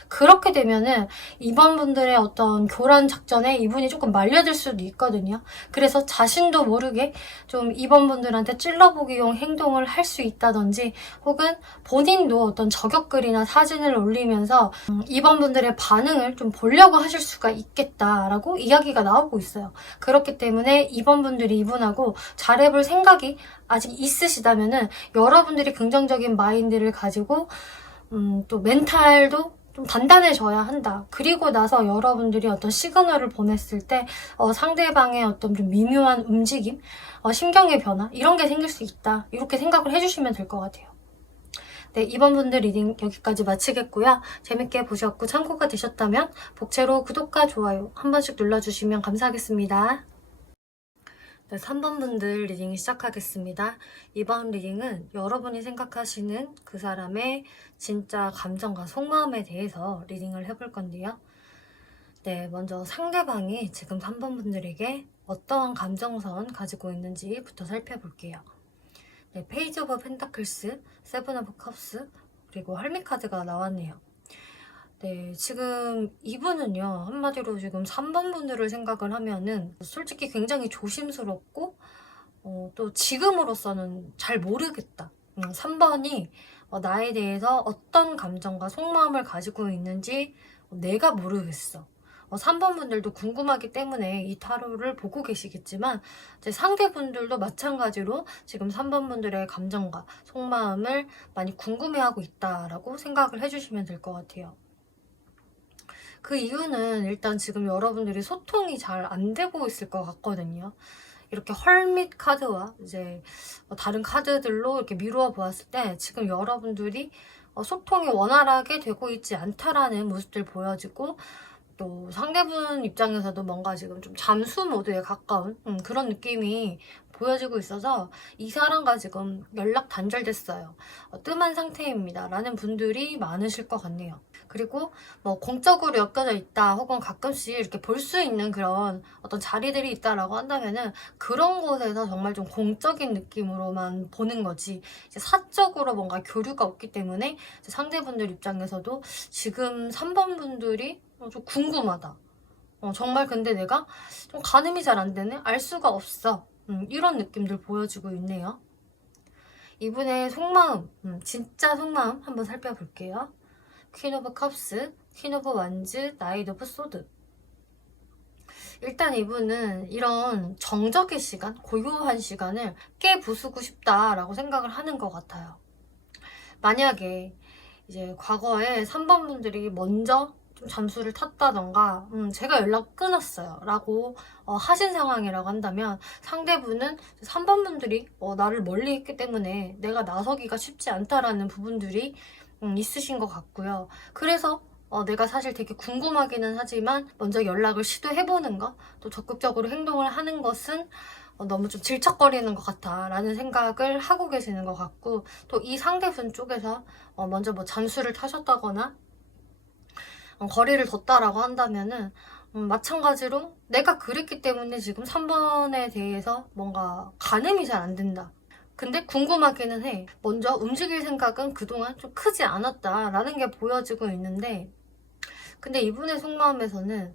그렇게 되면은 이번 분들의 어떤 교란 작전에 이분이 조금 말려들 수도 있거든요. 그래서 자신도 모르게 좀 이번 분들한테 찔러보기용 행동을 할 수 있다든지 혹은 본인도 어떤 저격글이나 사진을 올리면서 이번 분들의 반응을 좀 보려고 하실 수가 있겠다라고 이야기가 나오고 있어요. 그렇기 때문에 이번 분들이 이분하고 잘해볼 생각이 아직 있으시다면은 여러분들이 긍정적인 마인드를 가지고 또 멘탈도 좀 단단해져야 한다. 그리고 나서 여러분들이 어떤 시그널을 보냈을 때 상대방의 어떤 좀 미묘한 움직임, 신경의 변화 이런 게 생길 수 있다. 이렇게 생각을 해주시면 될 것 같아요. 네, 이번 분들 리딩 여기까지 마치겠고요. 재밌게 보셨고 참고가 되셨다면 복채로 구독과 좋아요 한 번씩 눌러주시면 감사하겠습니다. 네, 3번 분들 리딩 시작하겠습니다. 이번 리딩은 여러분이 생각하시는 그 사람의 진짜 감정과 속마음에 대해서 리딩을 해볼 건데요. 네, 먼저 상대방이 지금 3번 분들에게 어떠한 감정선 가지고 있는지부터 살펴볼게요. 네, 페이지 오브 펜타클스, 세븐 오브 컵스, 그리고 헐밋 카드가 나왔네요. 네, 지금 이분은요, 한마디로 지금 3번 분들을 생각을 하면은 솔직히 굉장히 조심스럽고, 또 지금으로서는 잘 모르겠다. 3번이 나에 대해서 어떤 감정과 속마음을 가지고 있는지 내가 모르겠어. 3번 분들도 궁금하기 때문에 이 타로를 보고 계시겠지만 제 상대분들도 마찬가지로 지금 3번 분들의 감정과 속마음을 많이 궁금해하고 있다라고 생각을 해주시면 될 것 같아요. 그 이유는 일단 지금 여러분들이 소통이 잘 안 되고 있을 것 같거든요. 이렇게 헐밋 카드와 이제 다른 카드들로 이렇게 미루어 보았을 때 지금 여러분들이 소통이 원활하게 되고 있지 않다라는 모습들 보여지고, 또 상대분 입장에서도 뭔가 지금 좀 잠수 모드에 가까운 그런 느낌이 보여지고 있어서 이 사람과 지금 연락 단절됐어요. 뜸한 상태입니다. 라는 분들이 많으실 것 같네요. 그리고 뭐 공적으로 엮여져 있다 혹은 가끔씩 이렇게 볼 수 있는 그런 어떤 자리들이 있다라고 한다면은 그런 곳에서 정말 좀 공적인 느낌으로만 보는 거지, 이제 사적으로 뭔가 교류가 없기 때문에 상대분들 입장에서도 지금 3번 분들이 좀 궁금하다. 정말 근데 내가 좀 가늠이 잘 안 되네? 알 수가 없어. 이런 느낌들 보여주고 있네요. 이분의 속마음, 진짜 속마음 한번 살펴볼게요. 퀸 오브 컵스, 퀸 오브 완즈, 나이트 오브 소드. 일단 이분은 이런 정적의 시간, 고요한 시간을 깨부수고 싶다라고 생각을 하는 것 같아요. 만약에 이제 과거에 3번 분들이 먼저 좀 잠수를 탔다던가 제가 연락 끊었어요 라고 하신 상황이라고 한다면 상대분은 3번 분들이 나를 멀리 했기 때문에 내가 나서기가 쉽지 않다라는 부분들이 있으신 것 같고요. 그래서 내가 사실 되게 궁금하기는 하지만 먼저 연락을 시도해보는 것, 또 적극적으로 행동을 하는 것은 너무 좀 질척거리는 것 같아 라는 생각을 하고 계시는 것 같고, 또 이 상대분 쪽에서 먼저 뭐 잠수를 타셨다거나 거리를 뒀다라고 한다면은 마찬가지로 내가 그랬기 때문에 지금 3번에 대해서 뭔가 가늠이 잘 안 된다. 근데 궁금하기는 해. 먼저 움직일 생각은 그동안 좀 크지 않았다라는 게 보여지고 있는데, 근데 이분의 속마음에서는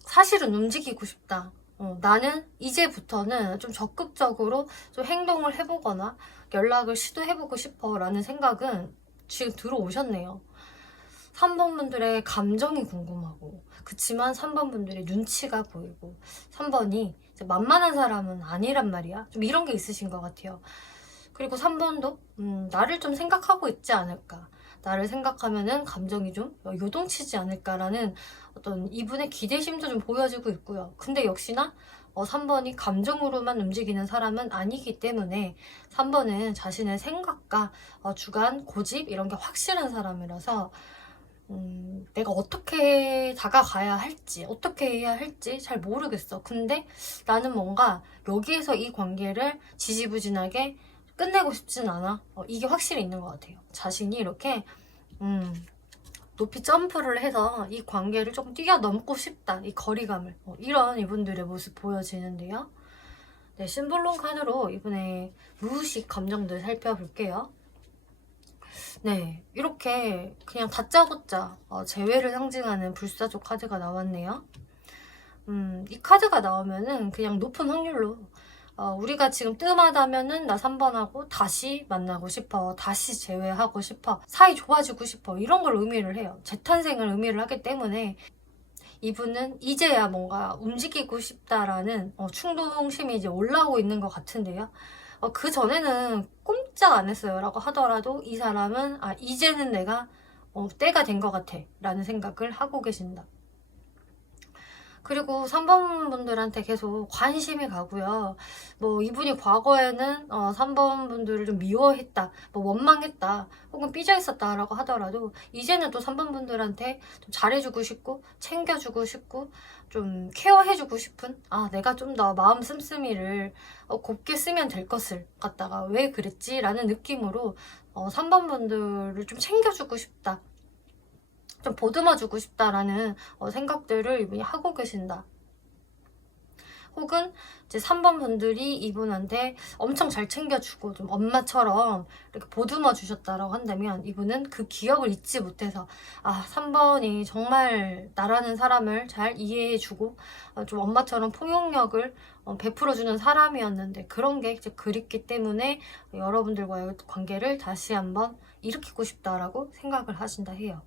사실은 움직이고 싶다. 나는 이제부터는 좀 적극적으로 좀 행동을 해보거나 연락을 시도해보고 싶어 라는 생각은 지금 들어오셨네요. 3번 분들의 감정이 궁금하고, 그치만 3번 분들의 눈치가 보이고, 3번이 만만한 사람은 아니란 말이야. 좀 이런 게 있으신 것 같아요. 그리고 3번도 나를 좀 생각하고 있지 않을까, 나를 생각하면은 감정이 좀 요동치지 않을까라는 어떤 이분의 기대심도 좀 보여지고 있고요. 근데 역시나 3번이 감정으로만 움직이는 사람은 아니기 때문에 3번은 자신의 생각과 주관, 고집 이런 게 확실한 사람이라서 내가 어떻게 다가가야 할지, 어떻게 해야 할지 잘 모르겠어. 근데 나는 뭔가 여기에서 이 관계를 지지부진하게 끝내고 싶진 않아. 이게 확실히 있는 것 같아요. 자신이 이렇게 높이 점프를 해서 이 관계를 조금 뛰어넘고 싶다. 이 거리감을. 이런 이분들의 모습 보여지는데요. 네, 심볼론 칸으로 이분의 무의식 감정들 살펴볼게요. 네, 이렇게 그냥 다짜고짜 재회를 상징하는 불사조 카드가 나왔네요. 이 카드가 나오면은 그냥 높은 확률로 우리가 지금 뜸하다면은 나 3번하고 다시 만나고 싶어, 다시 재회하고 싶어, 사이 좋아지고 싶어, 이런 걸 의미를 해요. 재탄생을 의미를 하기 때문에 이분은 이제야 뭔가 움직이고 싶다라는 충동심이 이제 올라오고 있는 것 같은데요. 그 전에는 꼼짝 안 했어요 라고 하더라도 이 사람은 이제는 내가 때가 된 것 같아 라는 생각을 하고 계신다. 그리고 3번 분들한테 계속 관심이 가고요. 뭐 이분이 과거에는 3번 분들을 좀 미워했다, 뭐 원망했다, 혹은 삐져 있었다라고 하더라도 이제는 또 3번 분들한테 좀 잘해주고 싶고 챙겨주고 싶고 좀 케어해주고 싶은, 내가 좀 더 마음 씀씀이를 곱게 쓰면 될 것을 갖다가 왜 그랬지? 라는 느낌으로 3번 분들을 좀 챙겨주고 싶다, 좀 보듬어주고 싶다라는 생각들을 이분이 하고 계신다. 혹은 이제 3번 분들이 이분한테 엄청 잘 챙겨주고 좀 엄마처럼 이렇게 보듬어 주셨다라고 한다면 이분은 그 기억을 잊지 못해서 3번이 정말 나라는 사람을 잘 이해해주고 좀 엄마처럼 포용력을 베풀어주는 사람이었는데 그런 게 이제 그립기 때문에 여러분들과의 관계를 다시 한번 일으키고 싶다라고 생각을 하신다 해요.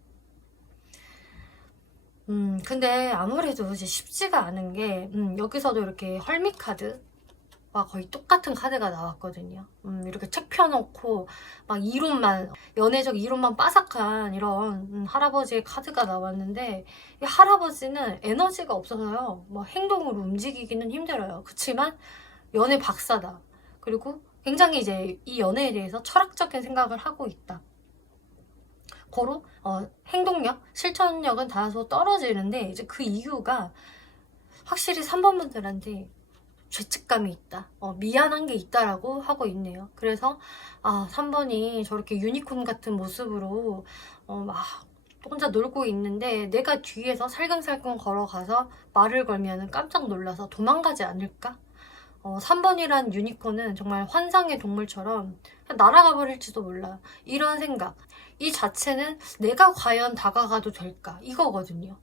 근데 아무래도 이제 쉽지가 않은 게, 여기서도 이렇게 헐미 카드와 거의 똑같은 카드가 나왔거든요. 이렇게 책 펴놓고, 막 이론만, 연애적 이론만 빠삭한 이런 할아버지의 카드가 나왔는데, 이 할아버지는 에너지가 없어서요, 뭐 행동으로 움직이기는 힘들어요. 그치만, 연애 박사다. 그리고 굉장히 이제 이 연애에 대해서 철학적인 생각을 하고 있다. 고로 행동력, 실천력은 다소 떨어지는데 이제 그 이유가 확실히 3번 분들한테 죄책감이 있다, 미안한 게 있다라고 하고 있네요. 그래서 3번이 저렇게 유니콘 같은 모습으로 막 혼자 놀고 있는데 내가 뒤에서 살금살금 걸어가서 말을 걸면 깜짝 놀라서 도망가지 않을까? 3번이란 유니콘은 정말 환상의 동물처럼 날아가 버릴지도 몰라, 이런 생각, 이 자체는 내가 과연 다가가도 될까, 이거거든요.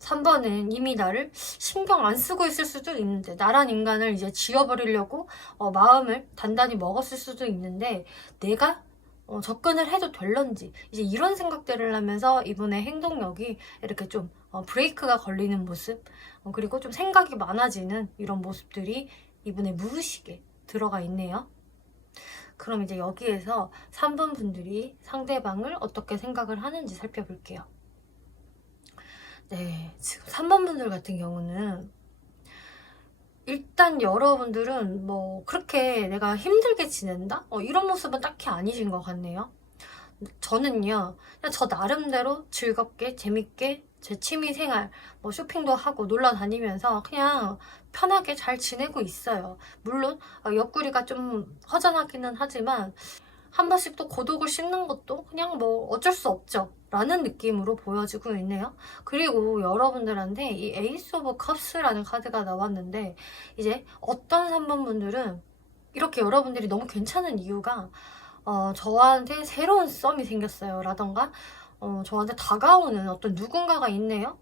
3번은 이미 나를 신경 안 쓰고 있을 수도 있는데, 나란 인간을 이제 지워버리려고 마음을 단단히 먹었을 수도 있는데 내가 접근을 해도 될런지, 이제 이런 생각들을 하면서 이분의 행동력이 이렇게 좀 브레이크가 걸리는 모습, 그리고 좀 생각이 많아지는 이런 모습들이 이분의 무의식에 들어가 있네요. 그럼 이제 여기에서 3번 분들이 상대방을 어떻게 생각을 하는지 살펴볼게요. 네, 지금 3번 분들 같은 경우는 일단 여러분들은 뭐 그렇게 내가 힘들게 지낸다? 이런 모습은 딱히 아니신 것 같네요. 저는요, 그냥 저 나름대로 즐겁게 재밌게 제 취미생활, 뭐 쇼핑도 하고 놀러 다니면서 그냥 편하게 잘 지내고 있어요. 물론 옆구리가 좀 허전하기는 하지만 한 번씩 또 고독을 씹는 것도 그냥 뭐 어쩔 수 없죠 라는 느낌으로 보여지고 있네요. 그리고 여러분들한테 이 에이스 오브 컵스라는 카드가 나왔는데, 이제 어떤 3번 분들은 이렇게 여러분들이 너무 괜찮은 이유가 저한테 새로운 썸이 생겼어요 라던가 저한테 다가오는 어떤 누군가가 있네요.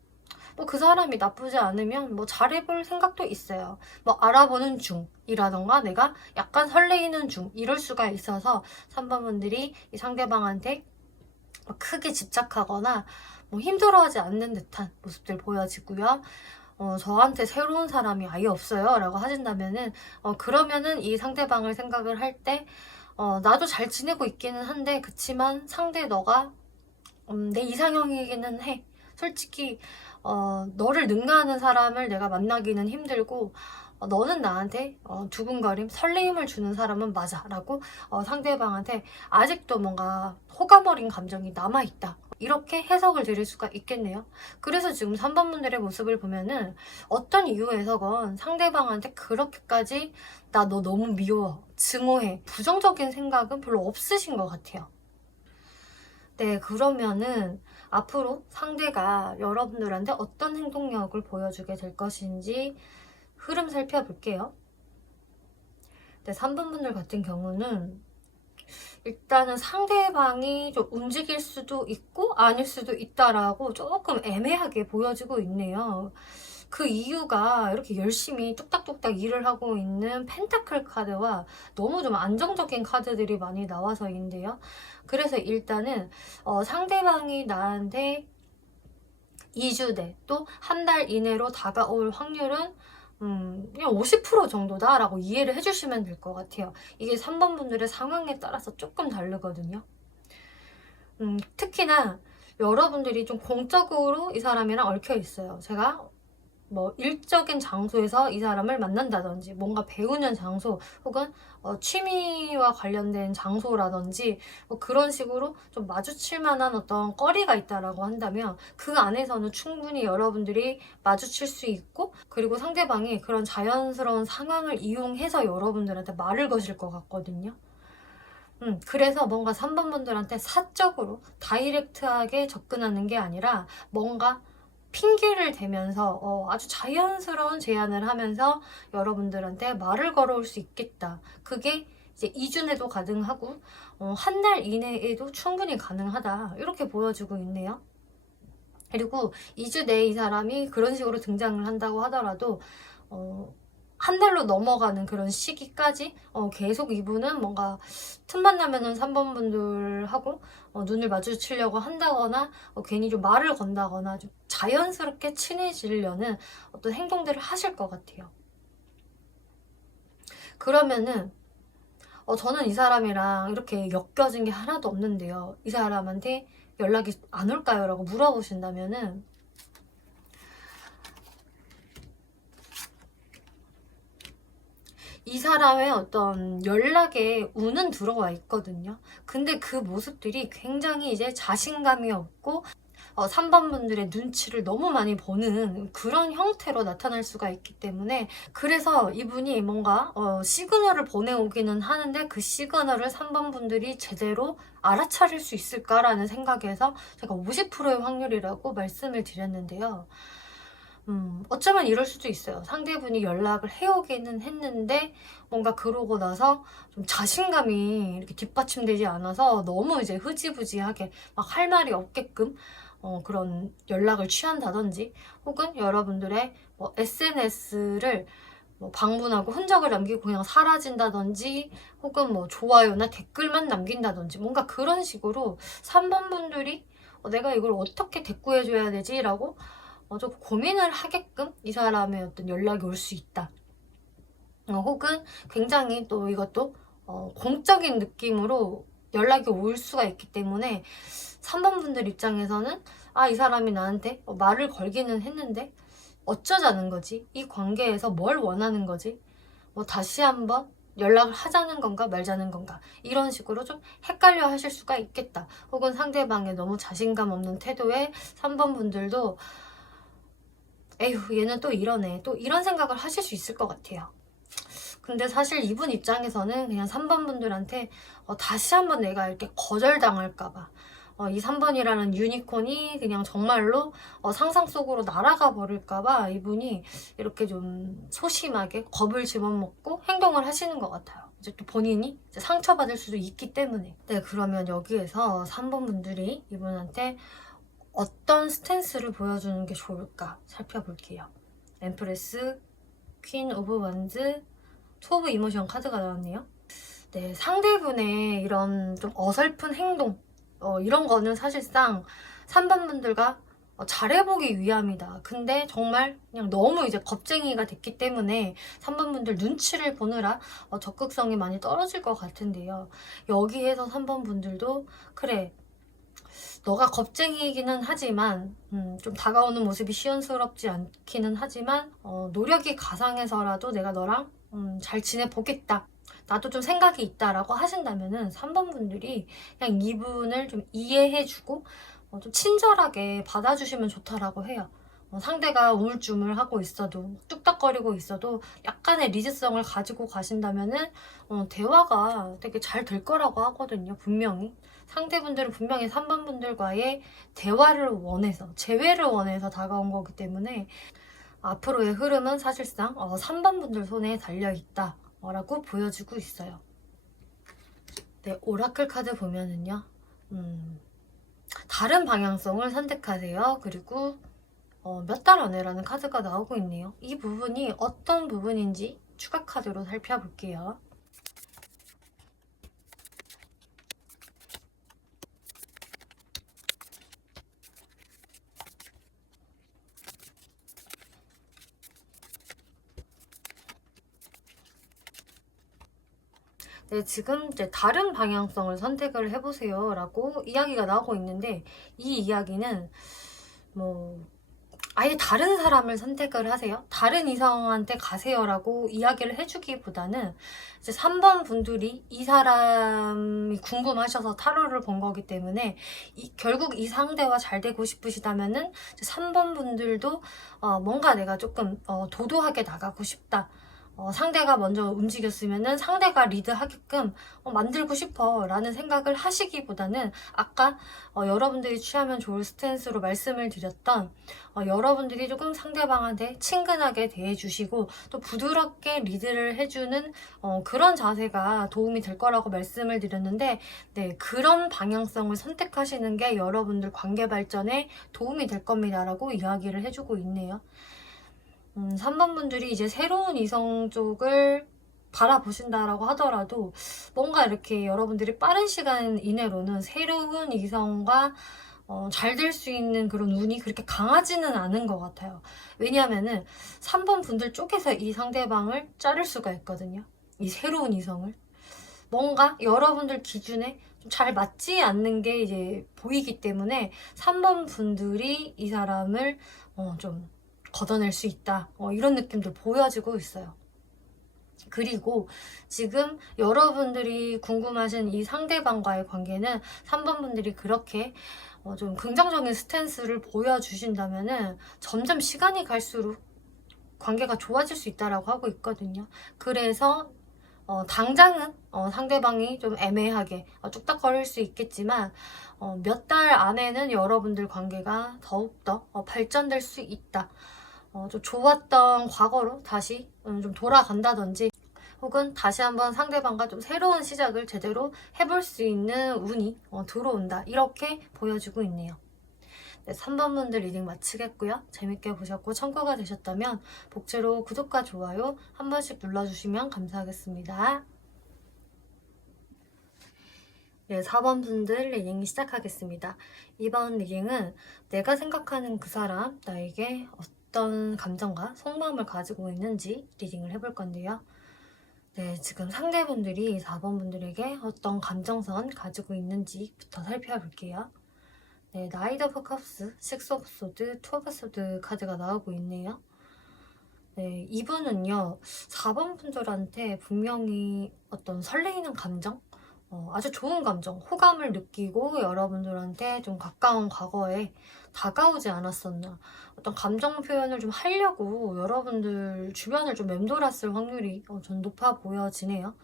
뭐 그 사람이 나쁘지 않으면 뭐 잘해볼 생각도 있어요. 뭐 알아보는 중이라던가 내가 약간 설레이는 중, 이럴 수가 있어서 3번 분들이 이 상대방한테 크게 집착하거나 뭐 힘들어하지 않는 듯한 모습들 보여지고요. 저한테 새로운 사람이 아예 없어요 라고 하신다면은 그러면은 이 상대방을 생각을 할 때 나도 잘 지내고 있기는 한데 그치만 상대 너가 내 이상형이기는 해. 솔직히 너를 능가하는 사람을 내가 만나기는 힘들고 너는 나한테 두근거림, 설레임을 주는 사람은 맞아 라고 상대방한테 아직도 뭔가 호감 어린 감정이 남아있다, 이렇게 해석을 드릴 수가 있겠네요. 그래서 지금 3번 분들의 모습을 보면은 어떤 이유에서건 상대방한테 그렇게까지 나 너 너무 미워, 증오해, 부정적인 생각은 별로 없으신 것 같아요. 네, 그러면은 앞으로 상대가 여러분들한테 어떤 행동력을 보여주게 될 것인지 흐름 살펴볼게요. 네, 3번 분들 같은 경우는 일단은 상대방이 좀 움직일 수도 있고 아닐 수도 있다라고 조금 애매하게 보여지고 있네요. 그 이유가 이렇게 열심히 뚝딱뚝딱 일을 하고 있는 펜타클 카드와 너무 좀 안정적인 카드들이 많이 나와서인데요. 그래서 일단은 상대방이 나한테 2주 내 또 한 달 이내로 다가올 확률은 그냥 50% 정도다라고 이해를 해주시면 될 것 같아요. 이게 3번 분들의 상황에 따라서 조금 다르거든요. 특히나 여러분들이 좀 공적으로 이 사람이랑 얽혀 있어요. 제가 뭐 일적인 장소에서 이 사람을 만난다든지 뭔가 배우는 장소 혹은 취미와 관련된 장소라든지 뭐 그런 식으로 좀 마주칠 만한 어떤 거리가 있다라고 한다면 그 안에서는 충분히 여러분들이 마주칠 수 있고, 그리고 상대방이 그런 자연스러운 상황을 이용해서 여러분들한테 말을 거실 것 같거든요. 그래서 뭔가 3번 분들한테 사적으로 다이렉트하게 접근하는 게 아니라 뭔가 핑계를 대면서 아주 자연스러운 제안을 하면서 여러분들한테 말을 걸어올 수 있겠다. 그게 이제 2주 내도 가능하고 한 달 이내에도 충분히 가능하다. 이렇게 보여주고 있네요. 그리고 2주 내에 이 사람이 그런 식으로 등장을 한다고 하더라도 한 달로 넘어가는 그런 시기까지 계속 이분은 뭔가 틈만 나면은 3번 분들하고 눈을 마주치려고 한다거나 괜히 좀 말을 건다거나 좀 자연스럽게 친해지려는 어떤 행동들을 하실 것 같아요. 그러면은 저는 이 사람이랑 이렇게 엮여진 게 하나도 없는데요. 이 사람한테 연락이 안 올까요? 라고 물어보신다면은 이 사람의 어떤 연락에 운은 들어와 있거든요. 근데 그 모습들이 굉장히 이제 자신감이 없고 3번 분들의 눈치를 너무 많이 보는 그런 형태로 나타날 수가 있기 때문에, 그래서 이분이 뭔가 시그널을 보내오기는 하는데 그 시그널을 3번 분들이 제대로 알아차릴 수 있을까라는 생각에서 제가 50%의 확률이라고 말씀을 드렸는데요. 어쩌면 이럴 수도 있어요. 상대분이 연락을 해오기는 했는데 뭔가 그러고 나서 좀 자신감이 이렇게 뒷받침되지 않아서 너무 이제 흐지부지하게 막 할 말이 없게끔 그런 연락을 취한다든지, 혹은 여러분들의 뭐 SNS를 뭐 방문하고 흔적을 남기고 그냥 사라진다든지, 혹은 뭐 좋아요나 댓글만 남긴다든지, 뭔가 그런 식으로 3번 분들이 내가 이걸 어떻게 대꾸해줘야 되지? 라고 좀 고민을 하게끔 이 사람의 어떤 연락이 올 수 있다. 혹은 굉장히 또 이것도 공적인 느낌으로 연락이 올 수가 있기 때문에 3번 분들 입장에서는 이 사람이 나한테 말을 걸기는 했는데 어쩌자는 거지? 이 관계에서 뭘 원하는 거지? 뭐 다시 한번 연락을 하자는 건가 말자는 건가, 이런 식으로 좀 헷갈려 하실 수가 있겠다. 혹은 상대방의 너무 자신감 없는 태도에 3번 분들도 에휴 얘는 또 이러네, 또 이런 생각을 하실 수 있을 것 같아요. 근데 사실 이분 입장에서는 그냥 3번 분들한테 다시 한번 내가 이렇게 거절당할까봐, 이 3번이라는 유니콘이 그냥 정말로 상상 속으로 날아가 버릴까봐 이분이 이렇게 좀 소심하게 겁을 집어먹고 행동을 하시는 것 같아요. 이제 또 본인이 이제 상처받을 수도 있기 때문에. 네, 그러면 여기에서 3번 분들이 이분한테 어떤 스탠스를 보여주는 게 좋을까 살펴볼게요. 엠프레스, 퀸 오브 원즈, 투 오브 이모션 카드가 나왔네요. 네, 상대분의 이런 좀 어설픈 행동, 이런 거는 사실상 3번 분들과 잘해보기 위함이다. 근데 정말 그냥 너무 이제 겁쟁이가 됐기 때문에 3번 분들 눈치를 보느라 적극성이 많이 떨어질 것 같은데요. 여기에서 3번 분들도 그래, 너가 겁쟁이이기는 하지만 좀 다가오는 모습이 시원스럽지 않기는 하지만 노력이 가상해서라도 내가 너랑 잘 지내보겠다, 나도 좀 생각이 있다라고 하신다면은 3번 분들이 그냥 이분을 좀 이해해주고 좀 친절하게 받아주시면 좋다라고 해요. 상대가 우물쭈물하고 있어도 뚝딱거리고 있어도 약간의 리즈성을 가지고 가신다면은 대화가 되게 잘 될 거라고 하거든요. 분명히 상대분들은 분명히 3번 분들과의 대화를 원해서, 재회를 원해서 다가온 거기 때문에 앞으로의 흐름은 사실상 3번 분들 손에 달려있다 라고 보여주고 있어요. 네, 오라클 카드 보면은요, 다른 방향성을 선택하세요. 그리고 몇 달 안에라는 카드가 나오고 있네요. 이 부분이 어떤 부분인지 추가 카드로 살펴볼게요. 네, 지금 이제 다른 방향성을 선택을 해보세요 라고 이야기가 나오고 있는데, 이 이야기는 뭐 아예 다른 사람을 선택을 하세요, 다른 이성한테 가세요라고 이야기를 해주기보다는 이제 3번 분들이 이 사람이 궁금하셔서 타로를 본 거기 때문에 결국 이 상대와 잘 되고 싶으시다면은 3번 분들도 뭔가 내가 조금 도도하게 나가고 싶다, 상대가 먼저 움직였으면은 상대가 리드하게끔 만들고 싶어 라는 생각을 하시기보다는, 아까 여러분들이 취하면 좋을 스탠스로 말씀을 드렸던 여러분들이 조금 상대방한테 친근하게 대해주시고 또 부드럽게 리드를 해주는 그런 자세가 도움이 될 거라고 말씀을 드렸는데, 네, 그런 방향성을 선택하시는 게 여러분들 관계 발전에 도움이 될 겁니다 라고 이야기를 해주고 있네요. 3번 분들이 이제 새로운 이성 쪽을 바라보신다라고 하더라도 뭔가 이렇게 여러분들이 빠른 시간 이내로는 새로운 이성과 잘 될 수 있는 그런 운이 그렇게 강하지는 않은 것 같아요. 왜냐하면은 3번 분들 쪽에서 이 상대방을 자를 수가 있거든요. 이 새로운 이성을. 뭔가 여러분들 기준에 좀 잘 맞지 않는 게 이제 보이기 때문에 3번 분들이 이 사람을 좀 걷어낼 수 있다, 이런 느낌들 보여지고 있어요. 그리고 지금 여러분들이 궁금하신 이 상대방과의 관계는 3번 분들이 그렇게 좀 긍정적인 스탠스를 보여주신다면은 점점 시간이 갈수록 관계가 좋아질 수 있다라고 하고 있거든요. 그래서 당장은 상대방이 좀 애매하게 뚝딱거릴 수 있겠지만 몇 달 안에는 여러분들 관계가 더욱더 발전될 수 있다. 좀 좋았던 과거로 다시 좀 돌아간다든지, 혹은 다시 한번 상대방과 좀 새로운 시작을 제대로 해볼 수 있는 운이 들어온다, 이렇게 보여주고 있네요. 네, 3번 분들 리딩 마치겠고요. 재밌게 보셨고 참고가 되셨다면 복채로 구독과 좋아요 한 번씩 눌러주시면 감사하겠습니다. 네, 4번 분들 리딩 시작하겠습니다. 이번 리딩은 내가 생각하는 그 사람, 나에게 어떤 감정과 속마음을 가지고 있는지 리딩을 해볼 건데요. 네, 지금 상대분들이 4번 분들에게 어떤 감정선 가지고 있는지부터 살펴볼게요. 네, 나이트 오브 컵스, 식스 오브 소드, 투 오브 소드 카드가 나오고 있네요. 네, 이분은요, 4번 분들한테 분명히 어떤 설레이는 감정? 아주 좋은 감정, 호감을 느끼고 여러분들한테 좀 가까운 과거에 다가오지 않았었나. 어떤 감정 표현을 좀 하려고 여러분들 주변을 좀 맴돌았을 확률이 전 높아 보여지네요.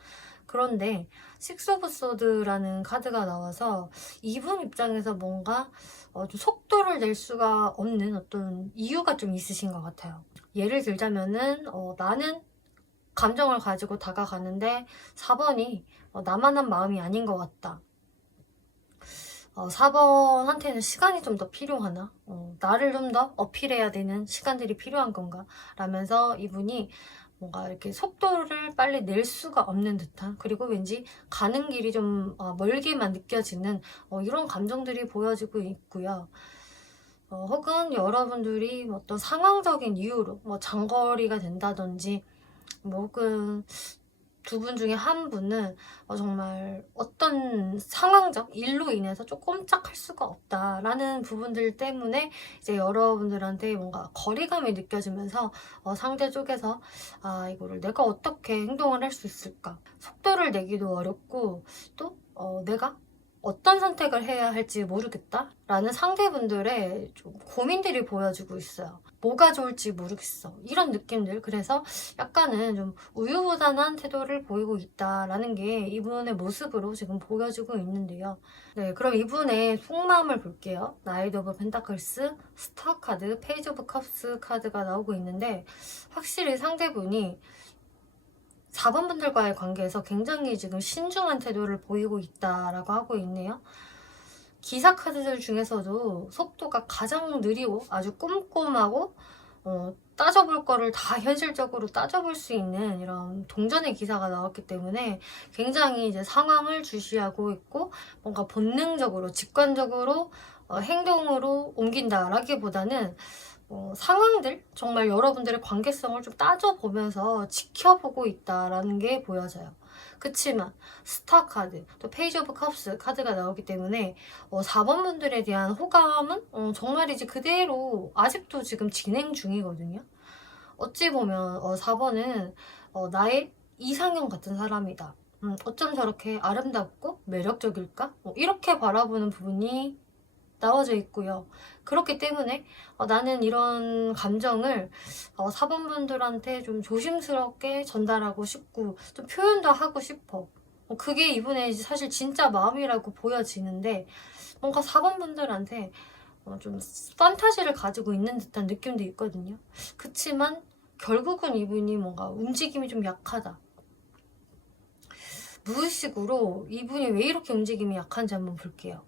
그런데 식스 오브 소드라는 카드가 나와서 이분 입장에서 뭔가 좀 속도를 낼 수가 없는 어떤 이유가 좀 있으신 것 같아요. 예를 들자면은 나는 감정을 가지고 다가가는데 4번이 나만한 마음이 아닌 것 같다. 4번한테는 시간이 좀 더 필요하나? 나를 좀 더 어필해야 되는 시간들이 필요한 건가? 라면서 이분이 뭔가 이렇게 속도를 빨리 낼 수가 없는 듯한, 그리고 왠지 가는 길이 좀 멀게만 느껴지는 이런 감정들이 보여지고 있고요. 혹은 여러분들이 어떤 상황적인 이유로 뭐 장거리가 된다든지, 뭐 혹은 두 분 중에 한 분은 정말 어떤 상황적 일로 인해서 좀 꼼짝할 수가 없다라는 부분들 때문에 이제 여러분들한테 뭔가 거리감이 느껴지면서 상대 쪽에서 이거를 내가 어떻게 행동을 할 수 있을까, 속도를 내기도 어렵고 또 내가 어떤 선택을 해야 할지 모르겠다라는 상대분들의 좀 고민들이 보여지고 있어요. 뭐가 좋을지 모르겠어, 이런 느낌들. 그래서 약간은 좀 우유부단한 태도를 보이고 있다라는 게 이분의 모습으로 지금 보여지고 있는데요. 네, 그럼 이분의 속마음을 볼게요. 나이트 오브 펜타클스, 스타 카드, 페이지 오브 컵스 카드가 나오고 있는데, 확실히 상대분이 4번 분들과의 관계에서 굉장히 지금 신중한 태도를 보이고 있다라고 하고 있네요. 기사 카드들 중에서도 속도가 가장 느리고 아주 꼼꼼하고 따져볼 거를 다 현실적으로 따져볼 수 있는 이런 동전의 기사가 나왔기 때문에 굉장히 이제 상황을 주시하고 있고 뭔가 본능적으로 직관적으로 행동으로 옮긴다라기보다는 상황들, 정말 여러분들의 관계성을 좀 따져보면서 지켜보고 있다라는 게 보여져요. 그치만 스타 카드, 또 페이지 오브 컵스 카드가 나오기 때문에 4번 분들에 대한 호감은 정말이지 그대로 아직도 지금 진행 중이거든요. 어찌 보면 4번은 나의 이상형 같은 사람이다. 어쩜 저렇게 아름답고 매력적일까? 이렇게 바라보는 부분이 나와져 있고요. 그렇기 때문에 나는 이런 감정을 4번 분들한테 좀 조심스럽게 전달하고 싶고 좀 표현도 하고 싶어. 그게 이분의 사실 진짜 마음이라고 보여지는데 뭔가 4번 분들한테 좀 판타지를 가지고 있는 듯한 느낌도 있거든요. 그치만 결국은 이분이 뭔가 움직임이 좀 약하다. 무의식으로 이분이 왜 이렇게 움직임이 약한지 한번 볼게요.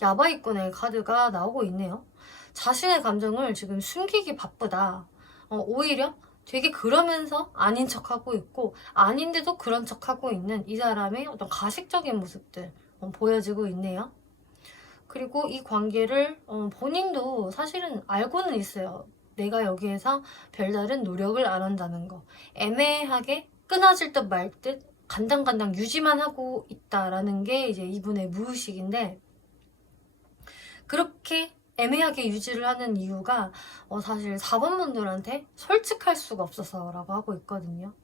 야바이꾼의 카드가 나오고 있네요. 자신의 감정을 지금 숨기기 바쁘다. 오히려 되게 그러면서 아닌 척하고 있고 아닌데도 그런 척하고 있는 이 사람의 어떤 가식적인 모습들 보여지고 있네요. 그리고 이 관계를 본인도 사실은 알고는 있어요. 내가 여기에서 별다른 노력을 안 한다는 거. 애매하게 끊어질 듯 말 듯 간당간당 유지만 하고 있다라는 게 이제 이분의 무의식인데 그렇게 애매하게 유지를 하는 이유가 사실 4번 분들한테 솔직할 수가 없어서라고 하고 있거든요.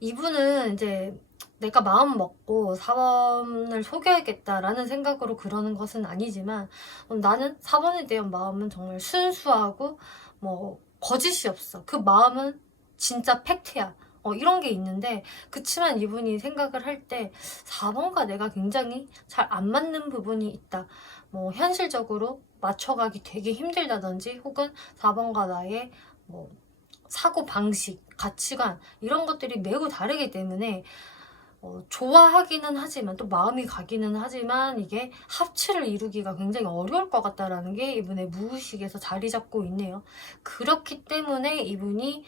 이분은 이제 내가 마음 먹고 4번을 속여야겠다라는 생각으로 그러는 것은 아니지만 나는 4번에 대한 마음은 정말 순수하고 뭐 거짓이 없어. 그 마음은 진짜 팩트야. 이런 게 있는데 그치만 이분이 생각을 할 때 4번과 내가 굉장히 잘 안 맞는 부분이 있다. 뭐 현실적으로 맞춰가기 되게 힘들다든지 혹은 4번과 나의 뭐 사고 방식, 가치관 이런 것들이 매우 다르기 때문에 좋아하기는 하지만 또 마음이 가기는 하지만 이게 합치를 이루기가 굉장히 어려울 것 같다라는 게 이분의 무의식에서 자리 잡고 있네요. 그렇기 때문에 이분이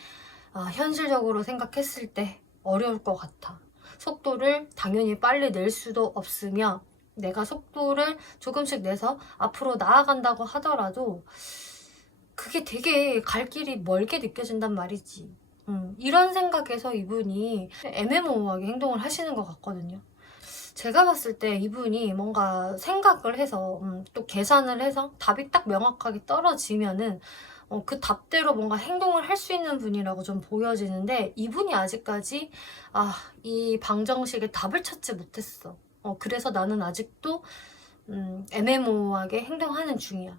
현실적으로 생각했을 때 어려울 것 같아. 속도를 당연히 빨리 낼 수도 없으며 내가 속도를 조금씩 내서 앞으로 나아간다고 하더라도 그게 되게 갈 길이 멀게 느껴진단 말이지. 이런 생각에서 이분이 애매모호하게 행동을 하시는 것 같거든요. 제가 봤을 때 이분이 뭔가 생각을 해서 또 계산을 해서 답이 딱 명확하게 떨어지면은 그 답대로 뭔가 행동을 할 수 있는 분이라고 좀 보여지는데 이분이 아직까지 이 방정식의 답을 찾지 못했어. 그래서 나는 아직도 애매모호하게 행동하는 중이야.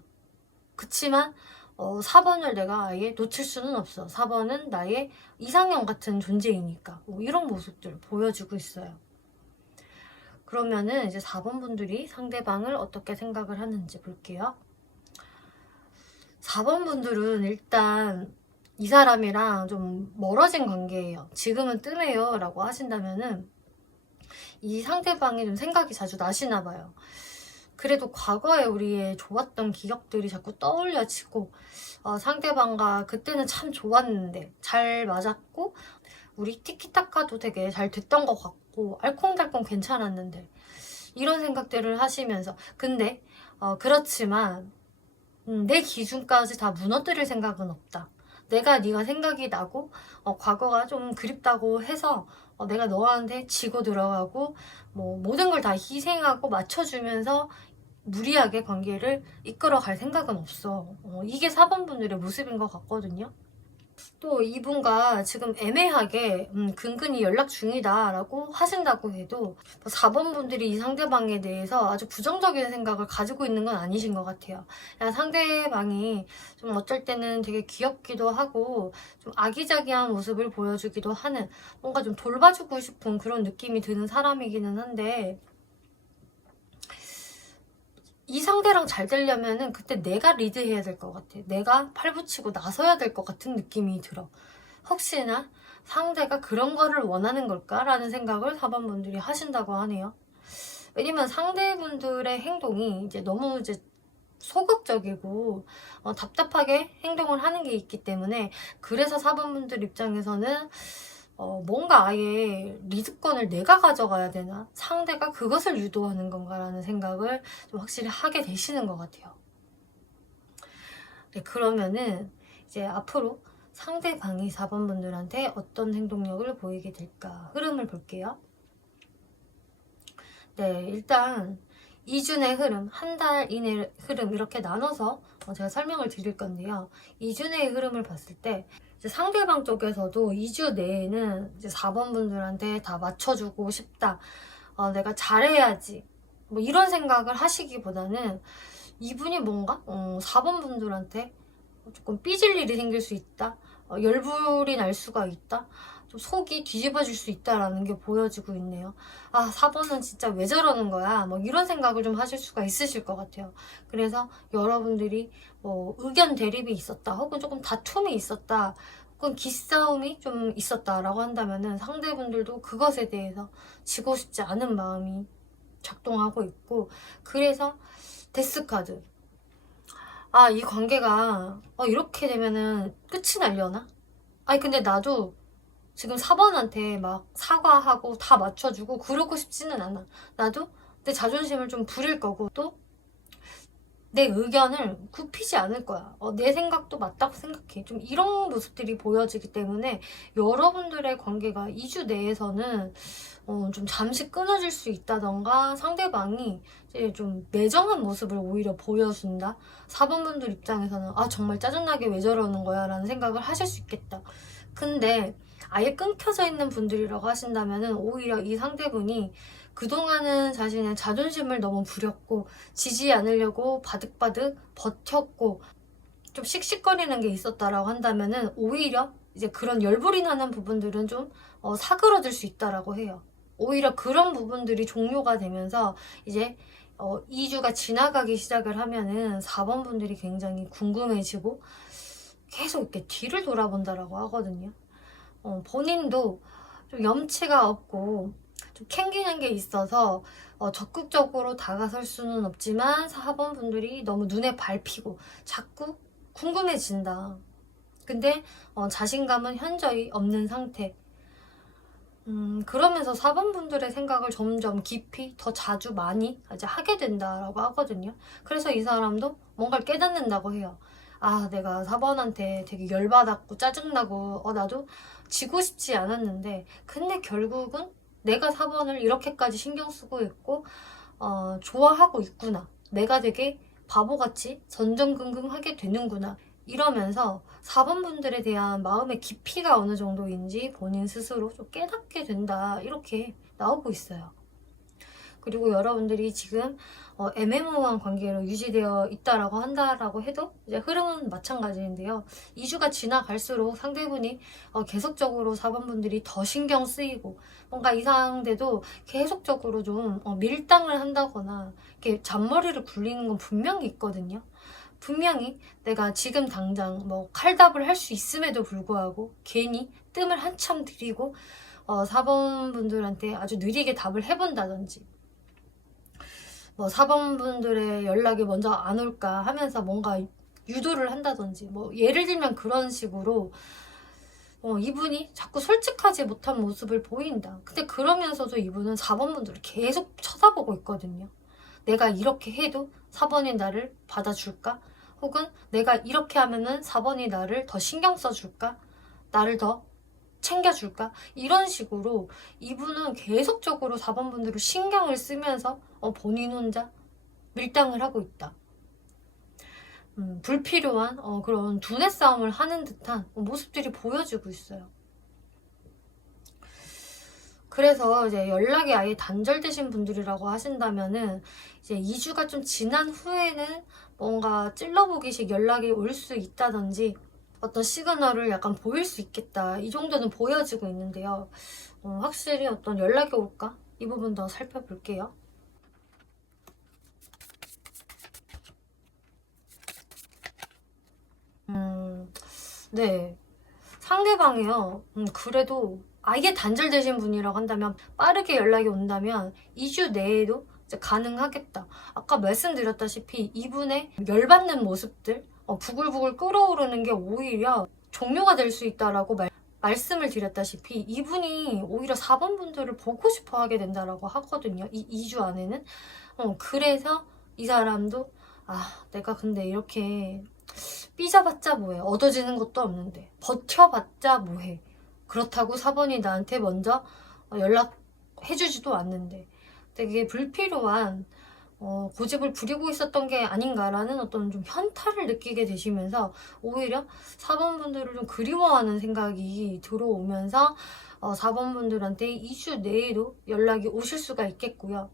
그치만 4번을 내가 아예 놓칠 수는 없어. 4번은 나의 이상형 같은 존재이니까 이런 모습들을 보여주고 있어요. 그러면은 이제 4번 분들이 상대방을 어떻게 생각을 하는지 볼게요. 4번 분들은 일단 이 사람이랑 좀 멀어진 관계예요. 지금은 뜸해요 라고 하신다면은 이 상대방이 좀 생각이 자주 나시나 봐요. 그래도 과거에 우리의 좋았던 기억들이 자꾸 떠올려지고 상대방과 그때는 참 좋았는데 잘 맞았고 우리 티키타카도 되게 잘 됐던 것 같고 알콩달콩 괜찮았는데 이런 생각들을 하시면서 근데 그렇지만 내 기준까지 다 무너뜨릴 생각은 없다. 내가 네가 생각이 나고 과거가 좀 그립다고 해서 내가 너한테 지고 들어가고 뭐 모든 걸 다 희생하고 맞춰주면서 무리하게 관계를 이끌어갈 생각은 없어. 이게 4번 분들의 모습인 것 같거든요. 또 이분과 지금 애매하게 근근히 연락 중이다 라고 하신다고 해도 4번 분들이 이 상대방에 대해서 아주 부정적인 생각을 가지고 있는 건 아니신 것 같아요. 그냥 상대방이 좀 어쩔 때는 되게 귀엽기도 하고 좀 아기자기한 모습을 보여주기도 하는 뭔가 좀 돌봐주고 싶은 그런 느낌이 드는 사람이기는 한데 이 상대랑 잘 되려면은 그때 내가 리드해야 될 것 같아. 내가 팔 붙이고 나서야 될 것 같은 느낌이 들어. 혹시나 상대가 그런 거를 원하는 걸까라는 생각을 4번 분들이 하신다고 하네요. 왜냐면 상대분들의 행동이 이제 너무 이제 소극적이고 답답하게 행동을 하는 게 있기 때문에 그래서 4번 분들 입장에서는 뭔가 아예 리드권을 내가 가져가야 되나? 상대가 그것을 유도하는 건가라는 생각을 좀 확실히 하게 되시는 것 같아요. 네, 그러면은 이제 앞으로 상대방이 4번 분들한테 어떤 행동력을 보이게 될까? 흐름을 볼게요. 네, 일단 2주 내 흐름, 한 달 이내 흐름 이렇게 나눠서 제가 설명을 드릴 건데요. 2주 내의 흐름을 봤을 때 이제 상대방 쪽에서도 2주 내에는 이제 4번 분들한테 다 맞춰주고 싶다. 내가 잘해야지. 뭐 이런 생각을 하시기보다는 이분이 뭔가 4번 분들한테 조금 삐질 일이 생길 수 있다. 열불이 날 수가 있다. 좀 속이 뒤집어질 수 있다라는 게 보여지고 있네요. 아, 4번은 진짜 왜 저러는 거야? 뭐 이런 생각을 좀 하실 수가 있으실 것 같아요. 그래서 여러분들이 뭐 의견 대립이 있었다, 혹은 조금 다툼이 있었다, 혹은 기싸움이 좀 있었다라고 한다면은 상대분들도 그것에 대해서 지고 싶지 않은 마음이 작동하고 있고, 그래서 데스카드. 아, 이 관계가 이렇게 되면은 끝이 날려나? 아니 근데 나도 지금 4번한테 막 사과하고 다 맞춰주고 그러고 싶지는 않아. 나도 내 자존심을 좀 부릴 거고, 또 내 의견을 굽히지 않을 거야. 내 생각도 맞다고 생각해. 좀 이런 모습들이 보여지기 때문에 여러분들의 관계가 2주 내에서는 좀 잠시 끊어질 수 있다던가, 상대방이 이제 좀 매정한 모습을 오히려 보여준다. 4번 분들 입장에서는 아, 정말 짜증나게 왜 저러는 거야 라는 생각을 하실 수 있겠다. 근데 아예 끊겨져 있는 분들이라고 하신다면은 오히려 이 상대분이 그동안은 자신의 자존심을 너무 부렸고 지지 않으려고 바득바득 버텼고 좀 씩씩거리는 게 있었다라고 한다면은 오히려 이제 그런 열불이 나는 부분들은 좀 사그러들 수 있다라고 해요. 오히려 그런 부분들이 종료가 되면서 이제 2주가 지나가기 시작을 하면은 4번 분들이 굉장히 궁금해지고 계속 이렇게 뒤를 돌아본다라고 하거든요. 본인도 좀 염치가 없고 좀 캥기는 게 있어서 적극적으로 다가설 수는 없지만 4번 분들이 너무 눈에 밟히고 자꾸 궁금해진다. 근데 자신감은 현저히 없는 상태. 그러면서 4번 분들의 생각을 점점 깊이 더 자주 많이 이제 하게 된다라고 하거든요. 그래서 이 사람도 뭔가를 깨닫는다고 해요. 아, 내가 4번한테 되게 열받았고 짜증나고 나도 지고 싶지 않았는데, 근데 결국은 내가 4번을 이렇게까지 신경 쓰고 있고 좋아하고 있구나. 내가 되게 바보같이 전전긍긍하게 되는구나. 이러면서 4번 분들에 대한 마음의 깊이가 어느 정도인지 본인 스스로 좀 깨닫게 된다, 이렇게 나오고 있어요. 그리고 여러분들이 지금 애매모호한 관계로 유지되어 있다라고 한다라고 해도 이제 흐름은 마찬가지인데요. 2주가 지나갈수록 상대분이 계속적으로 4번 분들이 더 신경 쓰이고, 뭔가 이 상대도 계속적으로 좀 밀당을 한다거나 이렇게 잔머리를 굴리는 건 분명히 있거든요. 분명히 내가 지금 당장 뭐 칼답을 할 수 있음에도 불구하고 괜히 뜸을 한참 들이고 4번 분들한테 아주 느리게 답을 해본다든지, 뭐 4번 분들의 연락이 먼저 안 올까 하면서 뭔가 유도를 한다든지, 뭐 예를 들면 그런 식으로 이분이 자꾸 솔직하지 못한 모습을 보인다. 근데 그러면서도 이분은 4번 분들을 계속 쳐다보고 있거든요. 내가 이렇게 해도 4번이 나를 받아줄까? 혹은 내가 이렇게 하면은 4번이 나를 더 신경 써줄까? 나를 더 챙겨줄까? 이런 식으로 이분은 계속적으로 4번 분들을 신경을 쓰면서 본인 혼자 밀당을 하고 있다. 불필요한 그런 두뇌 싸움을 하는 듯한 모습들이 보여지고 있어요. 그래서 이제 연락이 아예 단절되신 분들이라고 하신다면은 이제 2주가 좀 지난 후에는 뭔가 찔러보기식 연락이 올 수 있다든지 어떤 시그널을 약간 보일 수 있겠다, 이 정도는 보여지고 있는데요. 확실히 어떤 연락이 올까? 이 부분 더 살펴볼게요. 네. 상대방이요. 그래도 아예 단절되신 분이라고 한다면, 빠르게 연락이 온다면 2주 내에도 이제 가능하겠다. 아까 말씀드렸다시피 이분의 열받는 모습들, 부글부글 끓어오르는 게 오히려 종료가 될 수 있다라고 말씀을 드렸다시피 이분이 오히려 4번 분들을 보고 싶어 하게 된다라고 하거든요. 이 2주 안에는. 그래서 이 사람도 아, 내가 근데 이렇게 삐져봤자 뭐해. 얻어지는 것도 없는데. 버텨봤자 뭐해. 그렇다고 4번이 나한테 먼저 연락해주지도 않는데. 되게 불필요한 고집을 부리고 있었던 게 아닌가라는 어떤 좀 현타를 느끼게 되시면서 오히려 4번 분들을 좀 그리워하는 생각이 들어오면서 4번 분들한테 2주 내에도 연락이 오실 수가 있겠고요.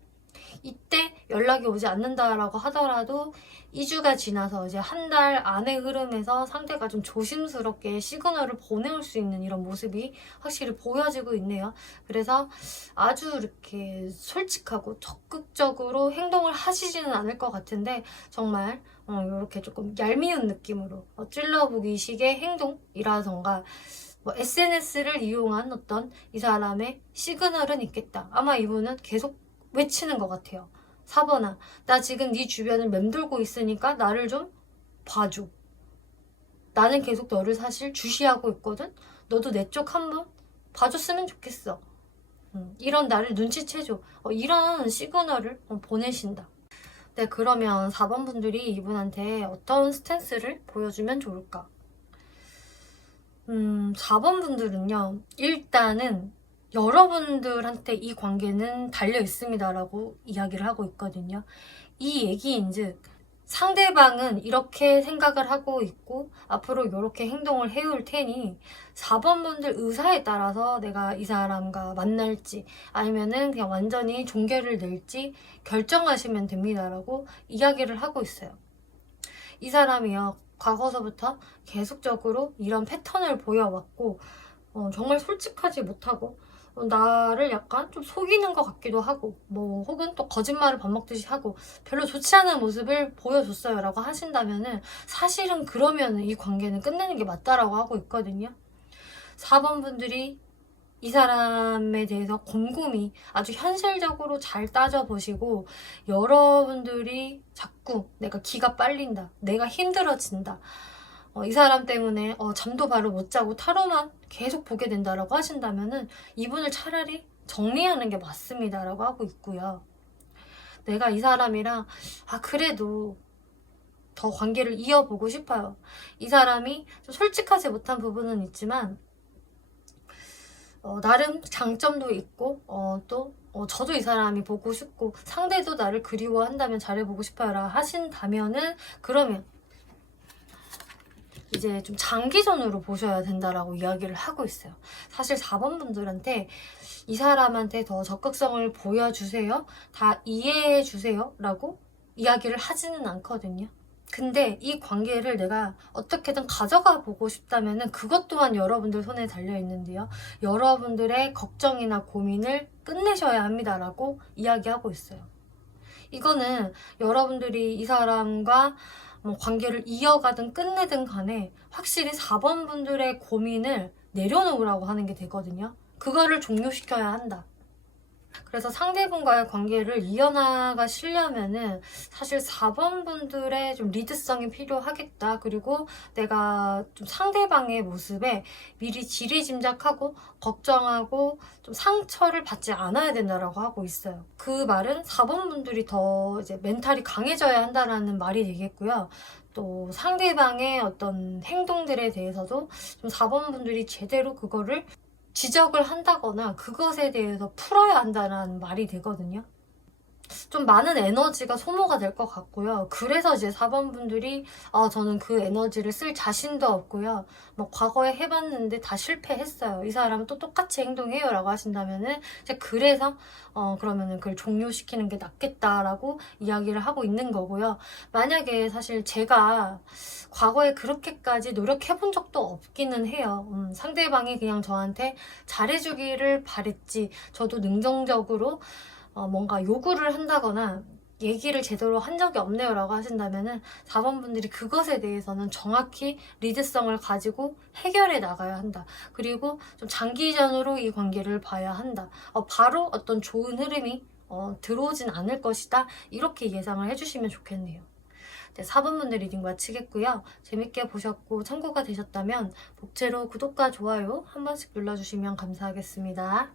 이때 연락이 오지 않는다라고 하더라도 2주가 지나서 이제 한 달 안의 흐름에서 상대가 좀 조심스럽게 시그널을 보내올 수 있는 이런 모습이 확실히 보여지고 있네요. 그래서 아주 이렇게 솔직하고 적극적으로 행동을 하시지는 않을 것 같은데 정말 이렇게 조금 얄미운 느낌으로 찔러보기식의 행동이라던가 뭐 SNS를 이용한 어떤 이 사람의 시그널은 있겠다. 아마 이분은 계속 외치는 것 같아요. 4번아, 나 지금 네 주변을 맴돌고 있으니까 나를 좀 봐줘. 나는 계속 너를 사실 주시하고 있거든. 너도 내 쪽 한번 봐줬으면 좋겠어. 이런 나를 눈치채줘. 이런 시그널을 보내신다. 네, 그러면 4번 분들이 이분한테 어떤 스탠스를 보여주면 좋을까? 4번 분들은요, 일단은 여러분들한테 이 관계는 달려 있습니다라고 이야기를 하고 있거든요. 이 얘기인즉 상대방은 이렇게 생각을 하고 있고 앞으로 이렇게 행동을 해올 테니 4번 분들 의사에 따라서 내가 이 사람과 만날지 아니면은 그냥 완전히 종결을 낼지 결정하시면 됩니다라고 이야기를 하고 있어요. 이 사람이요, 과거서부터 계속적으로 이런 패턴을 보여왔고 정말 솔직하지 못하고 나를 약간 좀 속이는 것 같기도 하고 뭐 혹은 또 거짓말을 밥 먹듯이 하고 별로 좋지 않은 모습을 보여줬어요 라고 하신다면은 사실은 그러면 이 관계는 끝내는 게 맞다라고 하고 있거든요. 4번 분들이 이 사람에 대해서 곰곰이 아주 현실적으로 잘 따져보시고 여러분들이 자꾸 내가 기가 빨린다, 내가 힘들어진다, 이 사람 때문에 잠도 바로 못 자고 타로만 계속 보게 된다라고 하신다면은 이분을 차라리 정리하는 게 맞습니다라고 하고 있고요. 내가 이 사람이랑 그래도 더 관계를 이어보고 싶어요. 이 사람이 좀 솔직하지 못한 부분은 있지만 나름 장점도 있고 또 저도 이 사람이 보고 싶고 상대도 나를 그리워한다면 잘해보고 싶어요 라 하신다면은 그러면 이제 좀 장기전으로 보셔야 된다라고 이야기를 하고 있어요. 사실 4번 분들한테 이 사람한테 더 적극성을 보여주세요, 다 이해해주세요 라고 이야기를 하지는 않거든요. 근데 이 관계를 내가 어떻게든 가져가 보고 싶다면 그것 또한 여러분들 손에 달려 있는데요. 여러분들의 걱정이나 고민을 끝내셔야 합니다라고 이야기하고 있어요. 이거는 여러분들이 이 사람과 관계를 이어가든 끝내든 간에 확실히 4번 분들의 고민을 내려놓으라고 하는 게 되거든요. 그거를 종료시켜야 한다. 그래서 상대분과의 관계를 이어나가시려면은 사실 4번 분들의 좀 리드성이 필요하겠다. 그리고 내가 좀 상대방의 모습에 미리 지리짐작하고 걱정하고 좀 상처를 받지 않아야 된다라고 하고 있어요. 그 말은 4번 분들이 더 이제 멘탈이 강해져야 한다라는 말이 되겠고요. 또 상대방의 어떤 행동들에 대해서도 좀 4번 분들이 제대로 그거를 지적을 한다거나 그것에 대해서 풀어야 한다는 말이 되거든요. 좀 많은 에너지가 소모가 될 것 같고요. 그래서 이제 4번 분들이 저는 그 에너지를 쓸 자신도 없고요. 뭐 과거에 해봤는데 다 실패했어요. 이 사람은 또 똑같이 행동해요 라고 하신다면은 이제 그래서 그러면은 그걸 종료시키는 게 낫겠다라고 이야기를 하고 있는 거고요. 만약에 사실 제가 과거에 그렇게까지 노력해본 적도 없기는 해요. 상대방이 그냥 저한테 잘해주기를 바랬지 저도 능동적으로 뭔가 요구를 한다거나 얘기를 제대로 한 적이 없네요 라고 하신다면은 4번 분들이 그것에 대해서는 정확히 리드성을 가지고 해결해 나가야 한다. 그리고 좀 장기전으로 이 관계를 봐야 한다. 바로 어떤 좋은 흐름이 들어오진 않을 것이다. 이렇게 예상을 해주시면 좋겠네요. 네, 4번 분들 리딩 마치겠고요. 재밌게 보셨고 참고가 되셨다면 복제로 구독과 좋아요 한 번씩 눌러주시면 감사하겠습니다.